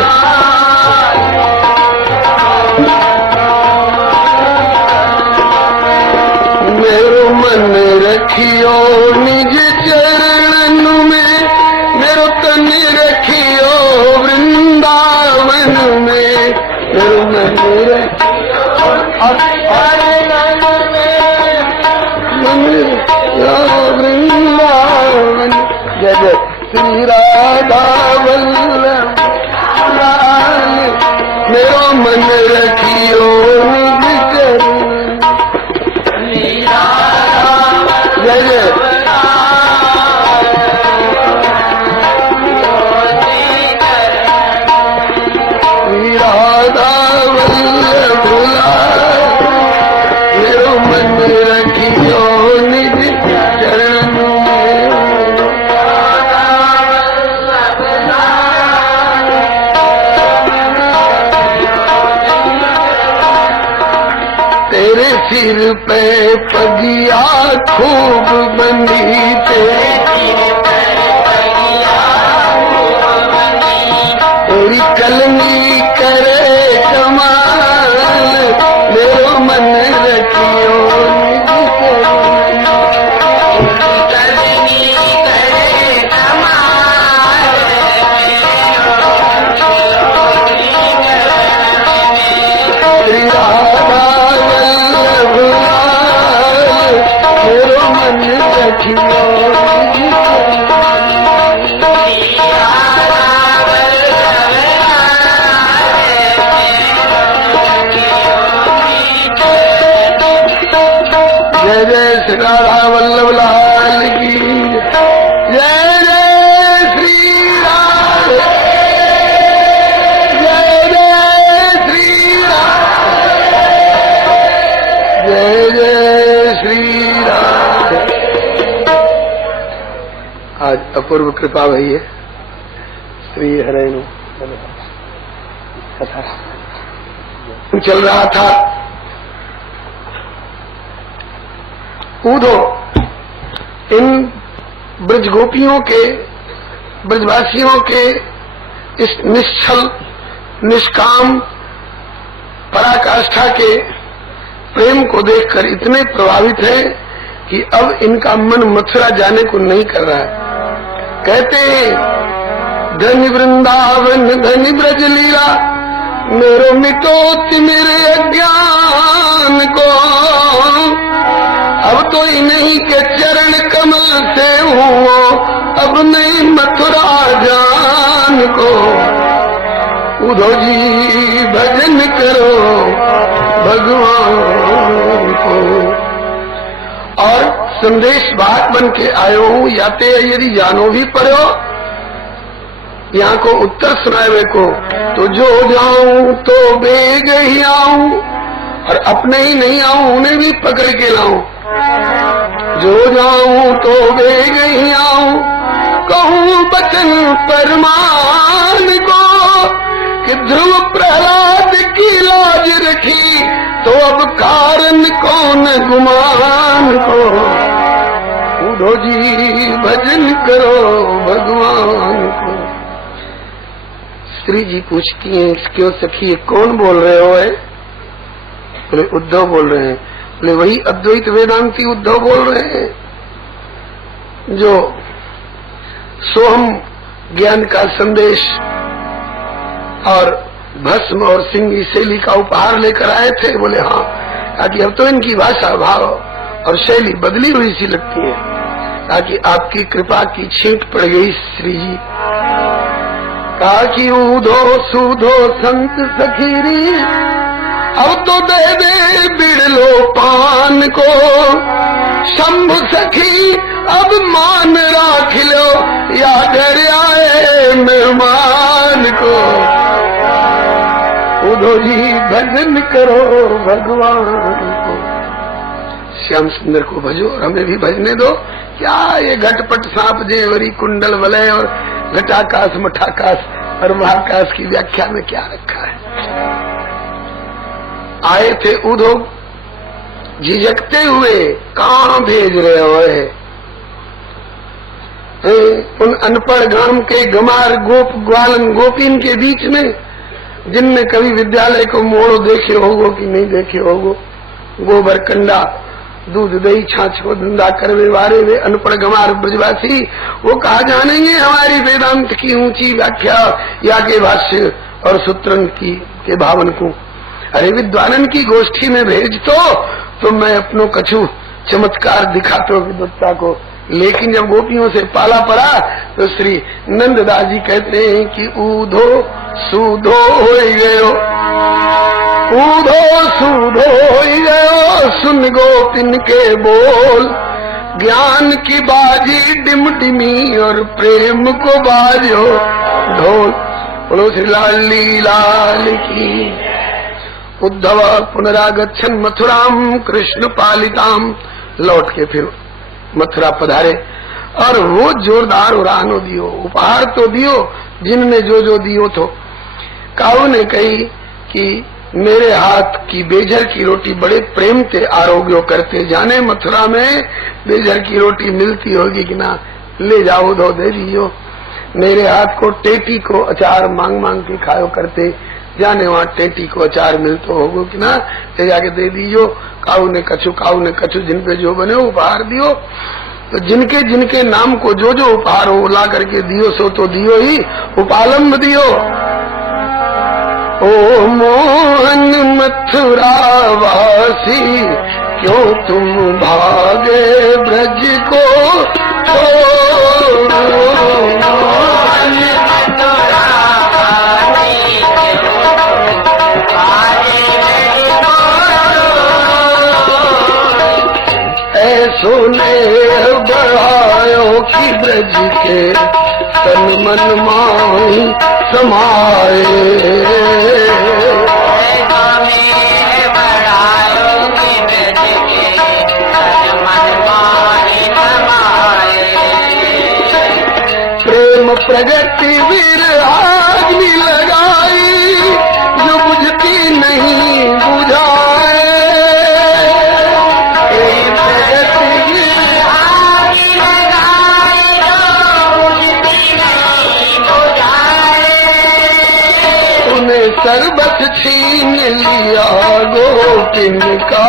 मेरो मन रखियो निज चरणन में, मेरो तन रखियो वृंदावन में, मेरो मन रखियो वृंदावन। जय जय श्री राधा वल्लभ लाल, मेरो मन रखियो निज चरणन। जय जय श्री राधा वल्लभ लाल, मेरो मन रखियो निज चरण में। तेरे सिर पे पगिया खूब बंधी, तेरी कलमी करे कमाल, मेरो मन रखियो निज जय जय श्री राधा वल्लभ लाल की, जय जय श्री राधे, जय जय श्री राधे, जय जय श्री राधे। आज अपूर्व कृपा भई है श्री हरेनु कथा चल रहा था। उद्धव इन ब्रज गोपियों के, ब्रजवासियों के इस निश्चल निष्काम पराकाष्ठा के प्रेम को देखकर इतने प्रभावित है कि अब इनका मन मथुरा जाने को नहीं कर रहा है। कहते हैं धन्य वृंदावन धन्य ब्रज लीला, मेरो मिटोति मेरे अज्ञान को, अब तो इन्हीं के चरण कमल से हूँ, अब नहीं मथुरा जान भगवान को। उद्धव जी भजन करो भगवान को। और संदेश बात बन के आयो हूँ, याते यदि जानो भी पड़ो, यहाँ को उत्तर सुनावे को, तो जो जाऊं तो बेग ही आऊं, और अपने ही नहीं आऊं उन्हें भी पकड़ के लाऊं। जो जाऊं तो बेग ही आऊं, कहूं बचन परमान को, कि ध्रुव प्रहलाद की लाज रखी, तो अब कारण कौन गुमान को। उद्धव जी भजन करो भगवान को। स्त्री जी पूछती हैं, क्यों सखी ये कौन बोल रहे हो? है बोले उद्धव बोल रहे हैं। बोले वही अद्वैत वेदांती उद्धव बोल रहे हैं, जो सोहम ज्ञान का संदेश और भस्म और सिंगी शैली का उपहार लेकर आए थे। बोले हाँ, ताकि अब तो इनकी भाषा भाव और शैली बदली हुई सी लगती है, ताकि आपकी कृपा की छींट पड़ गई श्री जी। कहा कि ऊधो सूधो संत सखीरी, अब तो दे दे बिड़लो पान को। शंभु सखी अब मान राख लो, या घर आए मेहमान को। उद्धव जी भजन करो भगवान को। श्याम सुंदर को भजो और हमें भी भजने दो। क्या ये घटपट सांप जेवरी कुंडल वलय और घटाकाश मठाकाश और महाकाश की व्याख्या में क्या रखा है? आए थे उद्धव झिझकते हुए, कहाँ भेज रहे हो? उन अनपढ़ गांव के गमार गोप ग्वालन गोपीन के बीच में, जिनने कभी विद्यालय को मोड़ो देखे होगो कि नहीं देखे होगो, गोबर कंडा दूध दही छाछ को धंधा करवे वाले वे अनपढ़ गमार ब्रजवासी, वो कहा जानेंगे हमारी वेदांत की ऊंची व्याख्या या के भाष्य और सूत्रन की के भावन को। अरे विद्वानन की गोष्ठी में भेज तो मैं अपनों कछु चमत्कार दिखाता विद्वत्ता को। लेकिन जब गोपियों से पाला पड़ा तो श्री नंददास जी कहते हैं कि ऊधो सूधो हो गयो, ऊधो सूधो हो गयो, सुन गोपिन के बोल। ज्ञान की बाजी डिम डिमी और प्रेम को बाजो ढोल। बोलो श्री लाली लाल की। उद्धव पुनरागच्छन मथुराम कृष्ण पालिताम, लौट के फिर मथुरा पधारे और वो जोरदार उड़ानो दियो, उपहार तो दियो जिनने जो जो दियो। तो काऊ ने कही कि मेरे हाथ की बेजर की रोटी बड़े प्रेम से आरोग्य करते, जाने मथुरा में बेजर की रोटी मिलती होगी कि ना, ले जाओ दो दे दीजियो। मेरे हाथ को टेटी को अचार मांग मांग के खायो करते, जाने वहाँ टेटी को अचार मिलते होगो कि ना, ले जाके दे दीजियो। काऊ ने कछु जिन पे जो बने उपहार दियो। तो जिनके जिनके नाम को जो जो उपहार हो ला करके दियो, सो तो दियो ही, उपालंब दियो। ओ मोहन मथुरा वासी, क्यों तुम भागे ब्रज को सोने बढ़ायो की ब्रज के तन मन माही समाए। प्रेम प्रगति विराग्नि लगाई, जो बुझती नहीं बुझाए। सरबत छीन लिया गोपिन का,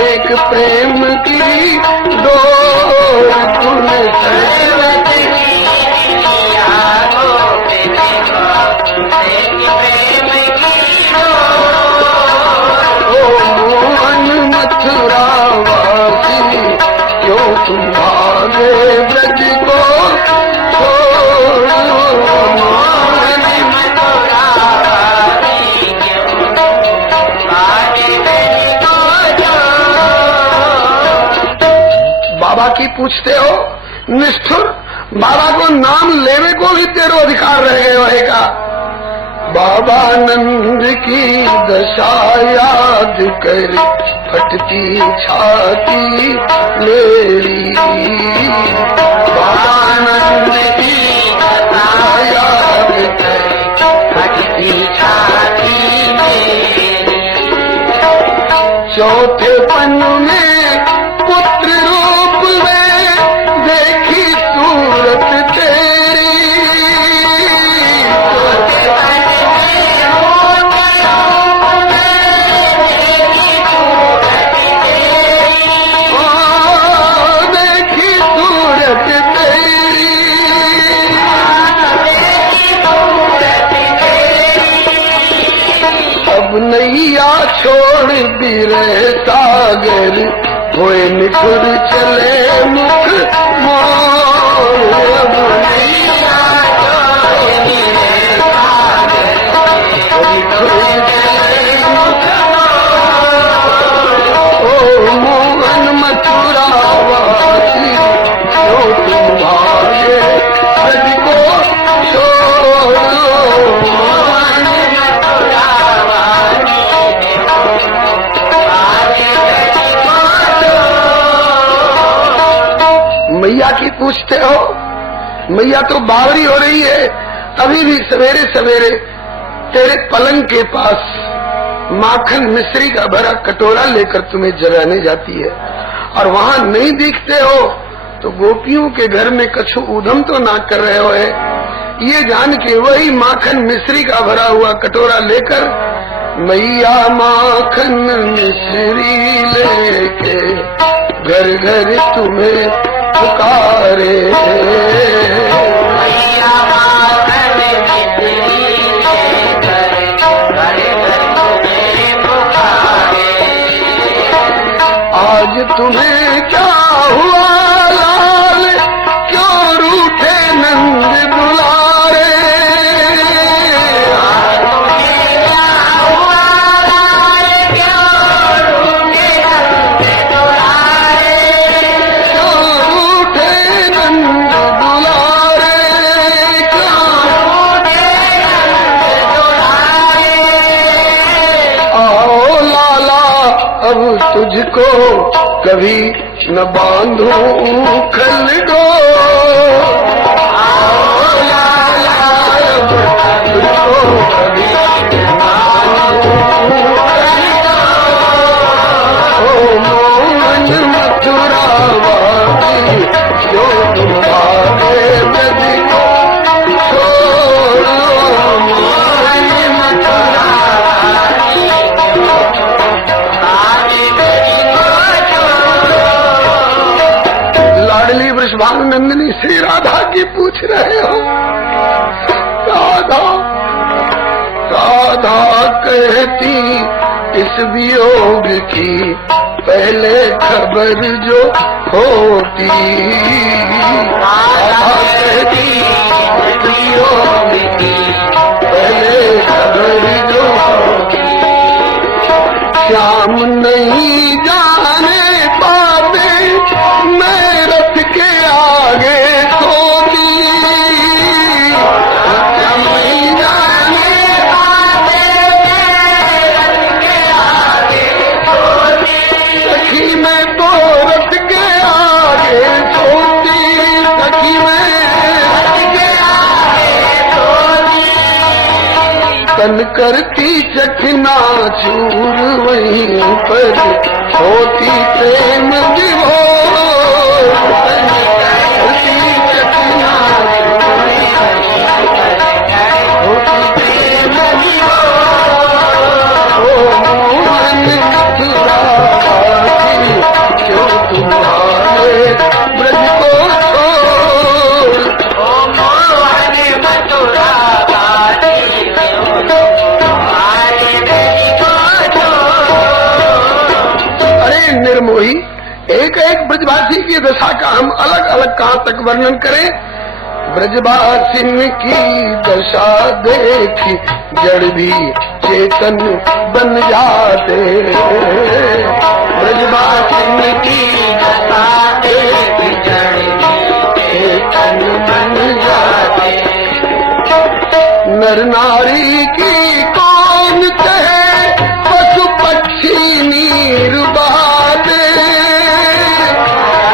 एक प्रेम की डोर तूने सरबत छीन लिया गोपिन का, एक प्रेम की डोर। ओ मोहन मथुरा वासी, क्यों तुम भागे ब्रज को छोड़ो। बाबा की पूछते हो? निष्ठुर, बाबा को नाम लेने को भी तेरो अधिकार रह गए रहेगा। बाबा नंद की दशा याद कर फटती छाती मेरी। बाबा नंद की दशा याद कर फटती छाती मेरी। चौथे पन में पुत्र रूप में देखी सूरत तेरी। देखी सूरत तेरी। अब नैया छोड़ बिरे सागर होए निखुर चले मुख मोर। अब नैया छोड़ बिरे सागर निखुर चले मुख मोर। ओ मोहन मथुरा वासी जो तुम भागे ब्रज को छोड़ो। मोहन मथुरा मैया की पूछते हो? मैया तो बावरी हो रही है, अभी भी सवेरे सवेरे तेरे पलंग के पास माखन मिश्री का भरा कटोरा लेकर तुम्हें जगाने जाती है, और वहां नहीं दिखते हो तो गोपियों के घर में कछु ऊधम तो ना कर रहे हो है। ये जान के वही माखन मिश्री का भरा हुआ कटोरा लेकर मैया माखन मिश्री लेके घर घर तुम्हें पुकारे। मैया माखन मिश्री लेकर घर घर तुम्हें पुकारे। आज तुम्हें क्या हुआ लाल, क्यों रूठे नंद दुलारे। अब तुझको कभी न बांधूं खलडो। अब तुझको कभी न बांधूं खलडो। ओ मोहन मथुरा वासी जो तुम भागे ब्रज को छोड़ो। मोहन मथुरा लाडली वृषभानु नंदिनी श्री राधा की पूछ रहे हो? राधा राधा कहती इस वियोग की पहले खबर जो होती। राधा कहती इस वियोग की पहले खबर जो होती। श्याम नहीं जाने पाते मैं रथ के आगे सोती। श्याम नहीं जाने पाते मैं रथ के आगे सोती। सखी मैं तो रथ के आगे सोती। सखी मैं रथ के आगे सोती। तन करती चखना चूर वहीं पर होती प्रेम विभोर। तन करती चखना चूर होती प्रेम विभोर। ओ मोहन मथुरा वासी क्यों तुम्हारे ब्रज को छोड़। ओ मोहन मथुरा वासी निर्मोही एक एक ब्रजवासी की दशा का हम अलग अलग कहां तक वर्णन करें। ब्रजवासिन की दशा देखी जड़ भी चेतन बन जाते। ब्रजवासिन की दशा देखी नर नारी की कौन कहे, पशु पक्षी नीर बहाते।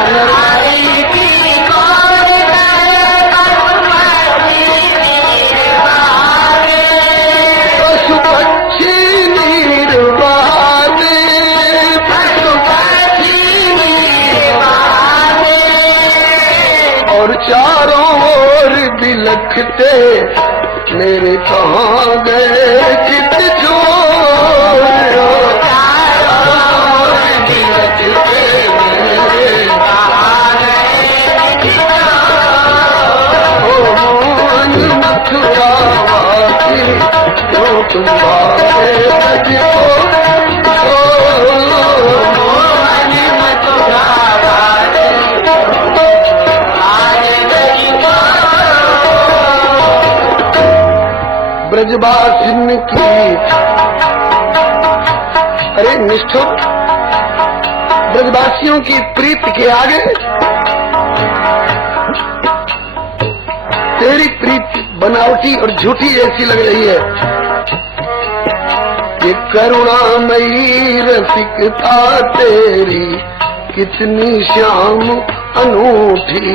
नर नारी की कौन कहे, पशु पक्षी नीर बहाते। पशु पक्षी नीर बहाते। और चारों ओर बिलखते, मेरे कहाँ गए चित छोड़। मथुरावासी क्यों तुम भागे मुझको ब्रजवासिन की। अरे निष्ठुर, ब्रजवासियों की प्रीति के आगे तेरी प्रीति बनावटी और झूठी ऐसी लग रही है। ये करुणामयी रसिकता तेरी कितनी श्याम अनूठी।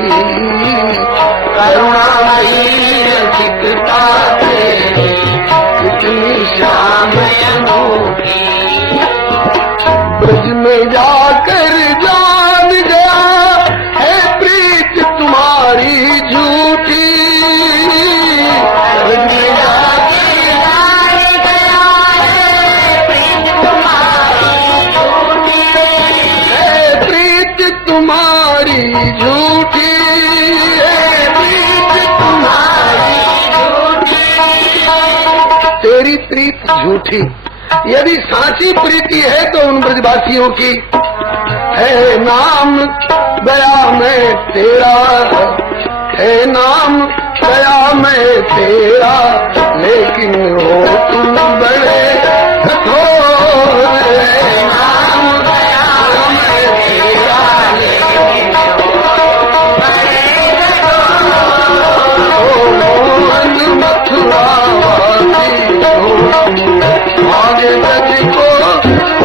करुणामयी रसिकता तेरी कितनी श्याम अनूठी। ब्रज में जाकर जान गया है प्रीत तुम्हारी झूठी। ब्रज में जाकर जान गया है प्रीत तुम्हारी झूठी। है प्रीत तुम्हारी झूठी। है प्रीत तुम्हारी झूठी। तेरी प्रीत झूठी। यदि साची प्रीति है तो उन ब्रजवासियों की है नाम गया मैं तेरा। है नाम गया मैं तेरा, लेकिन हो तुम बड़े कठोर। नाम गया मैं तेरा, लेकिन हो बड़े कठोर। मोहन मथुरावासी आगे ब्रज को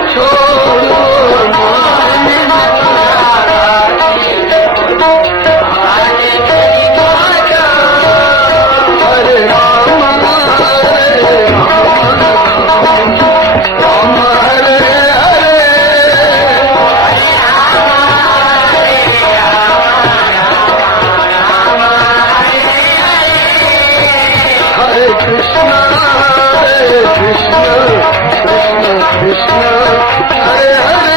छोड़ो। मोहन मथुरावासी आगे ब्रज को छोड़ो। हरे राम हरे राम राम हरे हरे। हरे कृष्ण कृष्ण कृष्ण कृष्ण हरे हरे।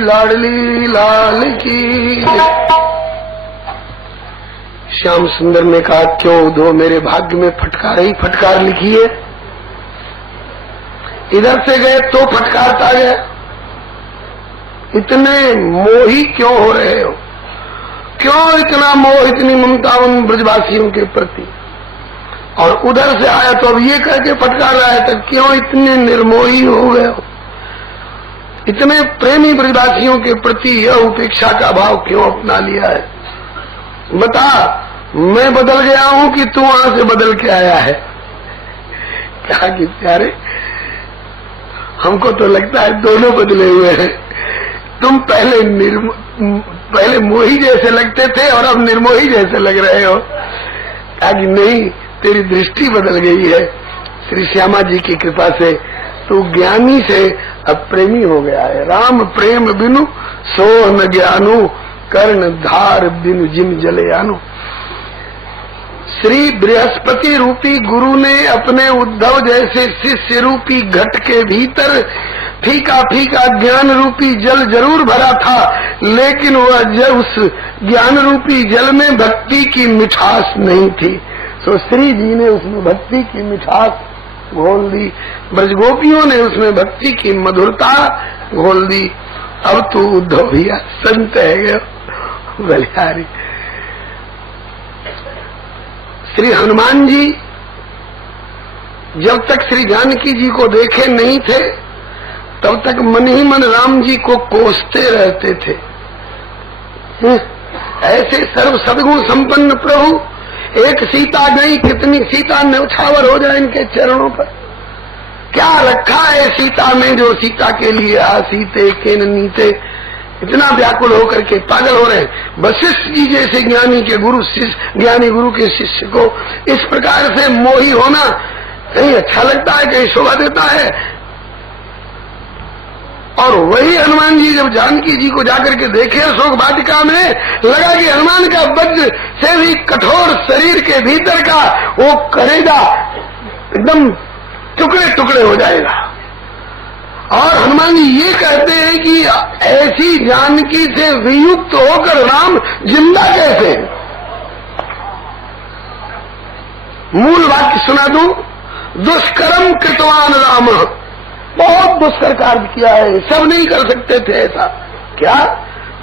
लाडली लाल की। श्याम सुंदर ने कहा क्यों उधो, मेरे भाग्य में फटकार ही फटकार लिखी है। इधर से गए तो फटकारता गया। इतने मोही क्यों हो रहे हो? क्यों इतना मोह, इतनी ममता उन ब्रजवासियों के प्रति? और उधर से आया तो अब ये कह के फटकार रहा है, तो क्यों इतने निर्मोही हो गए हो? इतने प्रेमी ब्रजवासियों के प्रति यह उपेक्षा का भाव क्यों अपना लिया है? बता, मैं बदल गया हूं कि तू वहां से बदल के आया है? क्या कि प्यारे, हमको तो लगता है दोनों बदले हुए हैं। तुम पहले मोही जैसे लगते थे और अब निर्मोही जैसे लग रहे हो। क्या कि नहीं, तेरी दृष्टि बदल गई है श्री श्यामा जी की कृपा से। तू ज्ञानी से अब प्रेमी हो गया है। राम प्रेम बिनु सोह न ज्ञानु, कर्ण धार बिनु जिम जले आनु। श्री बृहस्पति रूपी गुरु ने अपने उद्धव जैसे शिष्य रूपी घट के भीतर फीका फीका ज्ञान रूपी जल जरूर भरा था, लेकिन वह उस ज्ञान रूपी जल में भक्ति की मिठास नहीं थी। तो श्री जी ने उसमें भक्ति की मिठास घोल दी, ब्रजगोपियों ने उसमें भक्ति की मधुरता घोल दी। अब तू उद्धव भैया संत है गया बलिहारी। श्री हनुमान जी जब तक श्री जानकी जी को देखे नहीं थे तब तक मन ही मन राम जी को कोसते रहते थे। ऐसे सर्व सद्गुण संपन्न प्रभु, एक सीता गई कितनी सीता न्यौछावर हो जाए इनके चरणों पर। क्या रखा है सीता में जो सीता के लिए आसीते के नीते, इतना व्याकुल होकर के पागल हो रहे हैं। वशिष्ठ जी जैसे ज्ञानी के गुरु शिष्य, ज्ञानी गुरु के शिष्य को इस प्रकार से मोही होना कहीं अच्छा लगता है, कहीं शोभा देता है। और वही हनुमान जी जब जानकी जी को जाकर के देखे अशोक वाटिका में, लगा कि हनुमान का वज्र से भी कठोर शरीर के भीतर का वो करेगा एकदम टुकड़े टुकड़े हो जाएगा। और हनुमान जी ये कहते हैं कि ऐसी जानकी से वियुक्त होकर राम जिंदा कैसे? मूल वाक्य सुना दूं, दुष्कर्म कृतवान राम, बहुत दुष्कर कार्य किया है, सब नहीं कर सकते थे ऐसा। क्या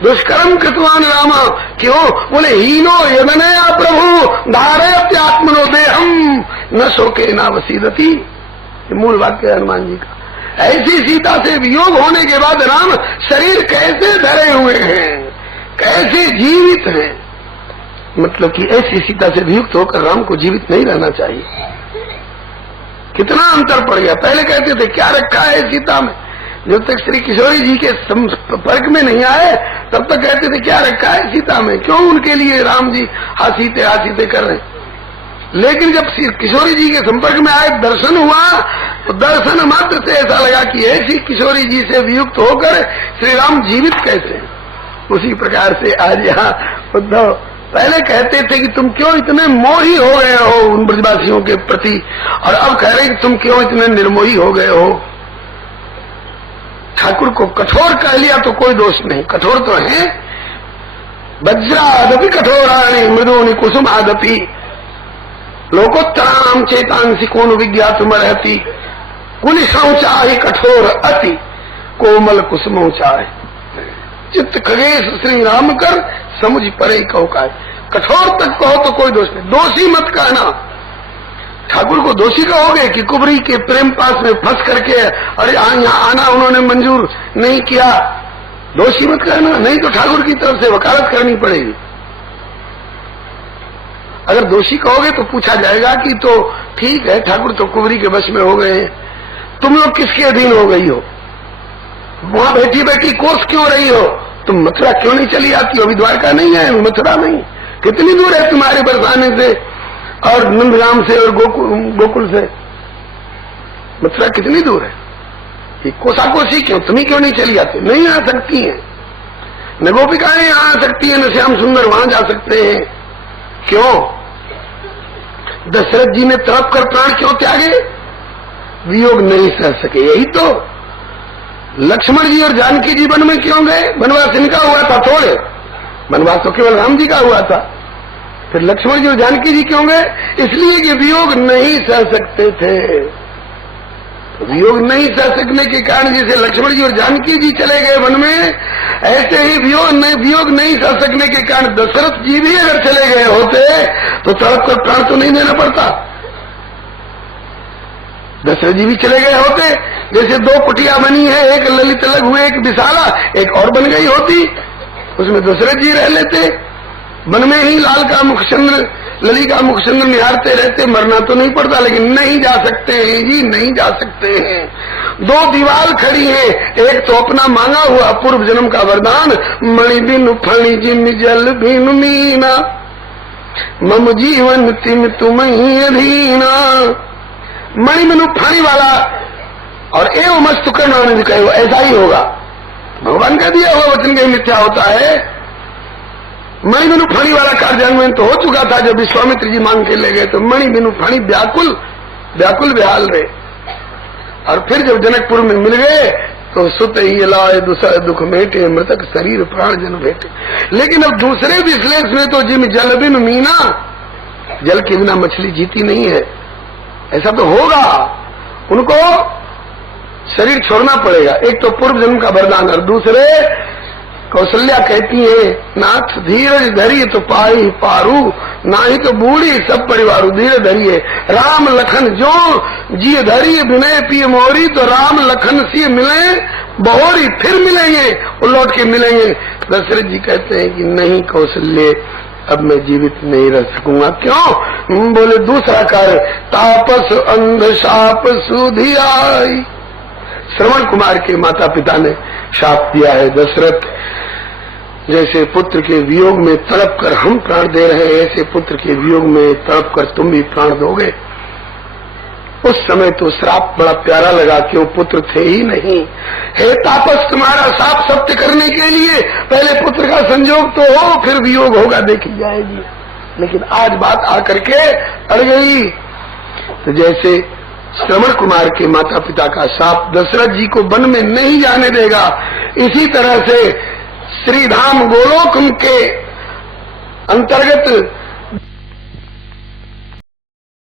दुष्कर्म कृतवान राम? क्यों? बोले हीनो यदनया प्रभु धारयत्यात्मनो देहम न शोके न वसीदति। मूल वाक्य हनुमान जी का। ऐसी सीता से वियोग होने के बाद राम शरीर कैसे धरे हुए हैं, कैसे जीवित हैं? मतलब कि ऐसी सीता से वियुक्त होकर राम को जीवित नहीं रहना चाहिए। कितना अंतर पड़ गया। पहले कहते थे क्या रखा है सीता में, जब तक श्री किशोरी जी के संपर्क में नहीं आए तब तक कहते थे क्या रखा है सीता में, क्यों उनके लिए राम जी हासीते हासीते कर रहे हैं। लेकिन जब किशोरी जी के संपर्क में आए, दर्शन हुआ, तो दर्शन मात्र से ऐसा लगा कि ऐसी किशोरी जी से वियुक्त होकर श्री राम जीवित कैसे। उसी प्रकार से आज यहाँ उद्धव पहले कहते थे कि तुम क्यों इतने मोही हो गए हो उन ब्रजवासियों के प्रति, और अब कह रहे कि तुम क्यों इतने निर्मोही हो गए हो। ठाकुर को कठोर कह लिया तो कोई दोष नहीं, कठोर तो है। वज्रादपि कठोराणि मृदूनि कुसुमादपि लोकोत्तराम चेतांसी कौन विज्ञातमर्हति। कुलिशौचाहि कठोर अति कोमल कुसुमौचाहि चित्त खगेश श्री राम कर समुझ परे कहो काय। कठोर तक कहो तो कोई दोष नहीं, दोषी मत कहना। ठाकुर को दोषी कहोगे कि कुबरी के प्रेम पास में फंस करके अरे यहाँ आना उन्होंने मंजूर नहीं किया, दोषी मत कहना, नहीं तो ठाकुर की तरफ से वकालत करनी पड़ेगी। अगर दोषी कहोगे तो पूछा जाएगा कि तो ठीक है ठाकुर तो कुबरी के वश में हो गए, तुम लोग किसके अधीन हो गई हो, वहां बैठी बैठी कोस क्यों रही हो, तुम मथुरा क्यों नहीं चली आती हो? अभी द्वारका नहीं है, मथुरा नहीं, कितनी दूर है तुम्हारे बरसाने से और नंदगाम से और गोकुल से मथुरा कितनी दूर है? ये कोसाकोसी क्यों, तुम्हें क्यों नहीं चली आती? नहीं आ सकती है, न गोपिकाएं यहाँ आ सकती है, न श्याम सुंदर वहां जा सकते हैं। क्यों? दशरथ जी ने तड़प कर प्राण क्यों त्यागे? वियोग नहीं सह सके। यही तो लक्ष्मण जी और जानकी जी वन में क्यों गए? वनवास इनका हुआ था थोड़े, वनवास तो केवल राम जी का हुआ था। फिर लक्ष्मण जी और जानकी जी क्यों गए? इसलिए कि वियोग नहीं सह सकते थे। वियोग नहीं सह सकने के कारण जैसे लक्ष्मण जी और जानकी जी चले गए वन में, ऐसे ही वियोग नहीं सह सकने के कारण दशरथ जी भी अगर चले गए होते तो तड़प कर प्राण तो नहीं देना पड़ता। दशरथ जी भी चले गए होते, जैसे दो कुटिया बनी है, एक ललित लघु हुए, एक विशाला, एक और बन गई होती, उसमें दशरथ जी रह लेते। वन में ही लाल का मुखचंद्र लली का मुखचंद्र निहारते रहते, मरना तो नहीं पड़ता, लेकिन नहीं जा सकते हैं जी, नहीं जा सकते हैं। दो दीवार खड़ी है, एक तो अपना मांगा हुआ पूर्व जन्म का वरदान, मणि बिनु फणि जिम जल बिनु मीना मम जीवन तिम तुम ही अधीना। मणि बिनु फणि वाला और एवं मस्तु कर्ण कहे ऐसा ही होगा। भगवान का दिया हुआ वचन कहीं मिथ्या होता है? मणि बिनु फणी वाला कार्यान्वयन तो हो चुका था। जब विश्वामित्र जी मांग के ले गए तो मणि बिनु फणी व्याकुल व्याकुल बेहाल रहे। और फिर जब जनकपुर में मिल गए तो सुत ही लाए दूसरा दुख मेटे, मृतक शरीर प्राण जन भेटे। लेकिन अब दूसरे विश्लेष में तो जिम जल बिन मीना, जल के बिना मछली जीती नहीं है, ऐसा तो होगा, उनको शरीर छोड़ना पड़ेगा। एक तो पूर्व जन्म का वरदान, और दूसरे कौशल्या कहती है नाथ धीरज धरिए तो पाई पारू, ना ही तो बूढ़ी सब परिवारू। धीरे धरिए राम लखन जो जिये धरिए विनय पिए मोरी, तो राम लखन सी मिले बहोरी, फिर मिलेंगे और लौट के मिलेंगे। दशरथ जी कहते हैं कि नहीं कौशल्य, अब मैं जीवित नहीं रह सकूंगा। क्यों? बोले दूसरा कार्य, तापस अंध शाप सुधि आई। श्रवण कुमार के माता पिता ने शाप दिया है, दशरथ जैसे पुत्र के वियोग में तड़प कर हम प्राण दे रहे हैं, ऐसे पुत्र के वियोग में तड़प कर तुम भी प्राण दोगे। उस समय तो श्राप बड़ा प्यारा लगा कि वो पुत्र थे ही नहीं। हे तापस, तुम्हारा शाप सत्य करने के लिए पहले पुत्र का संयोग तो हो, फिर वियोग होगा देखी जाएगी। लेकिन आज बात आकर के अड़ गई। तो जैसे श्रवण कुमार के माता पिता का शाप दशरथ जी को वन में नहीं जाने देगा, इसी तरह से श्रीधाम गोलोक के अंतर्गत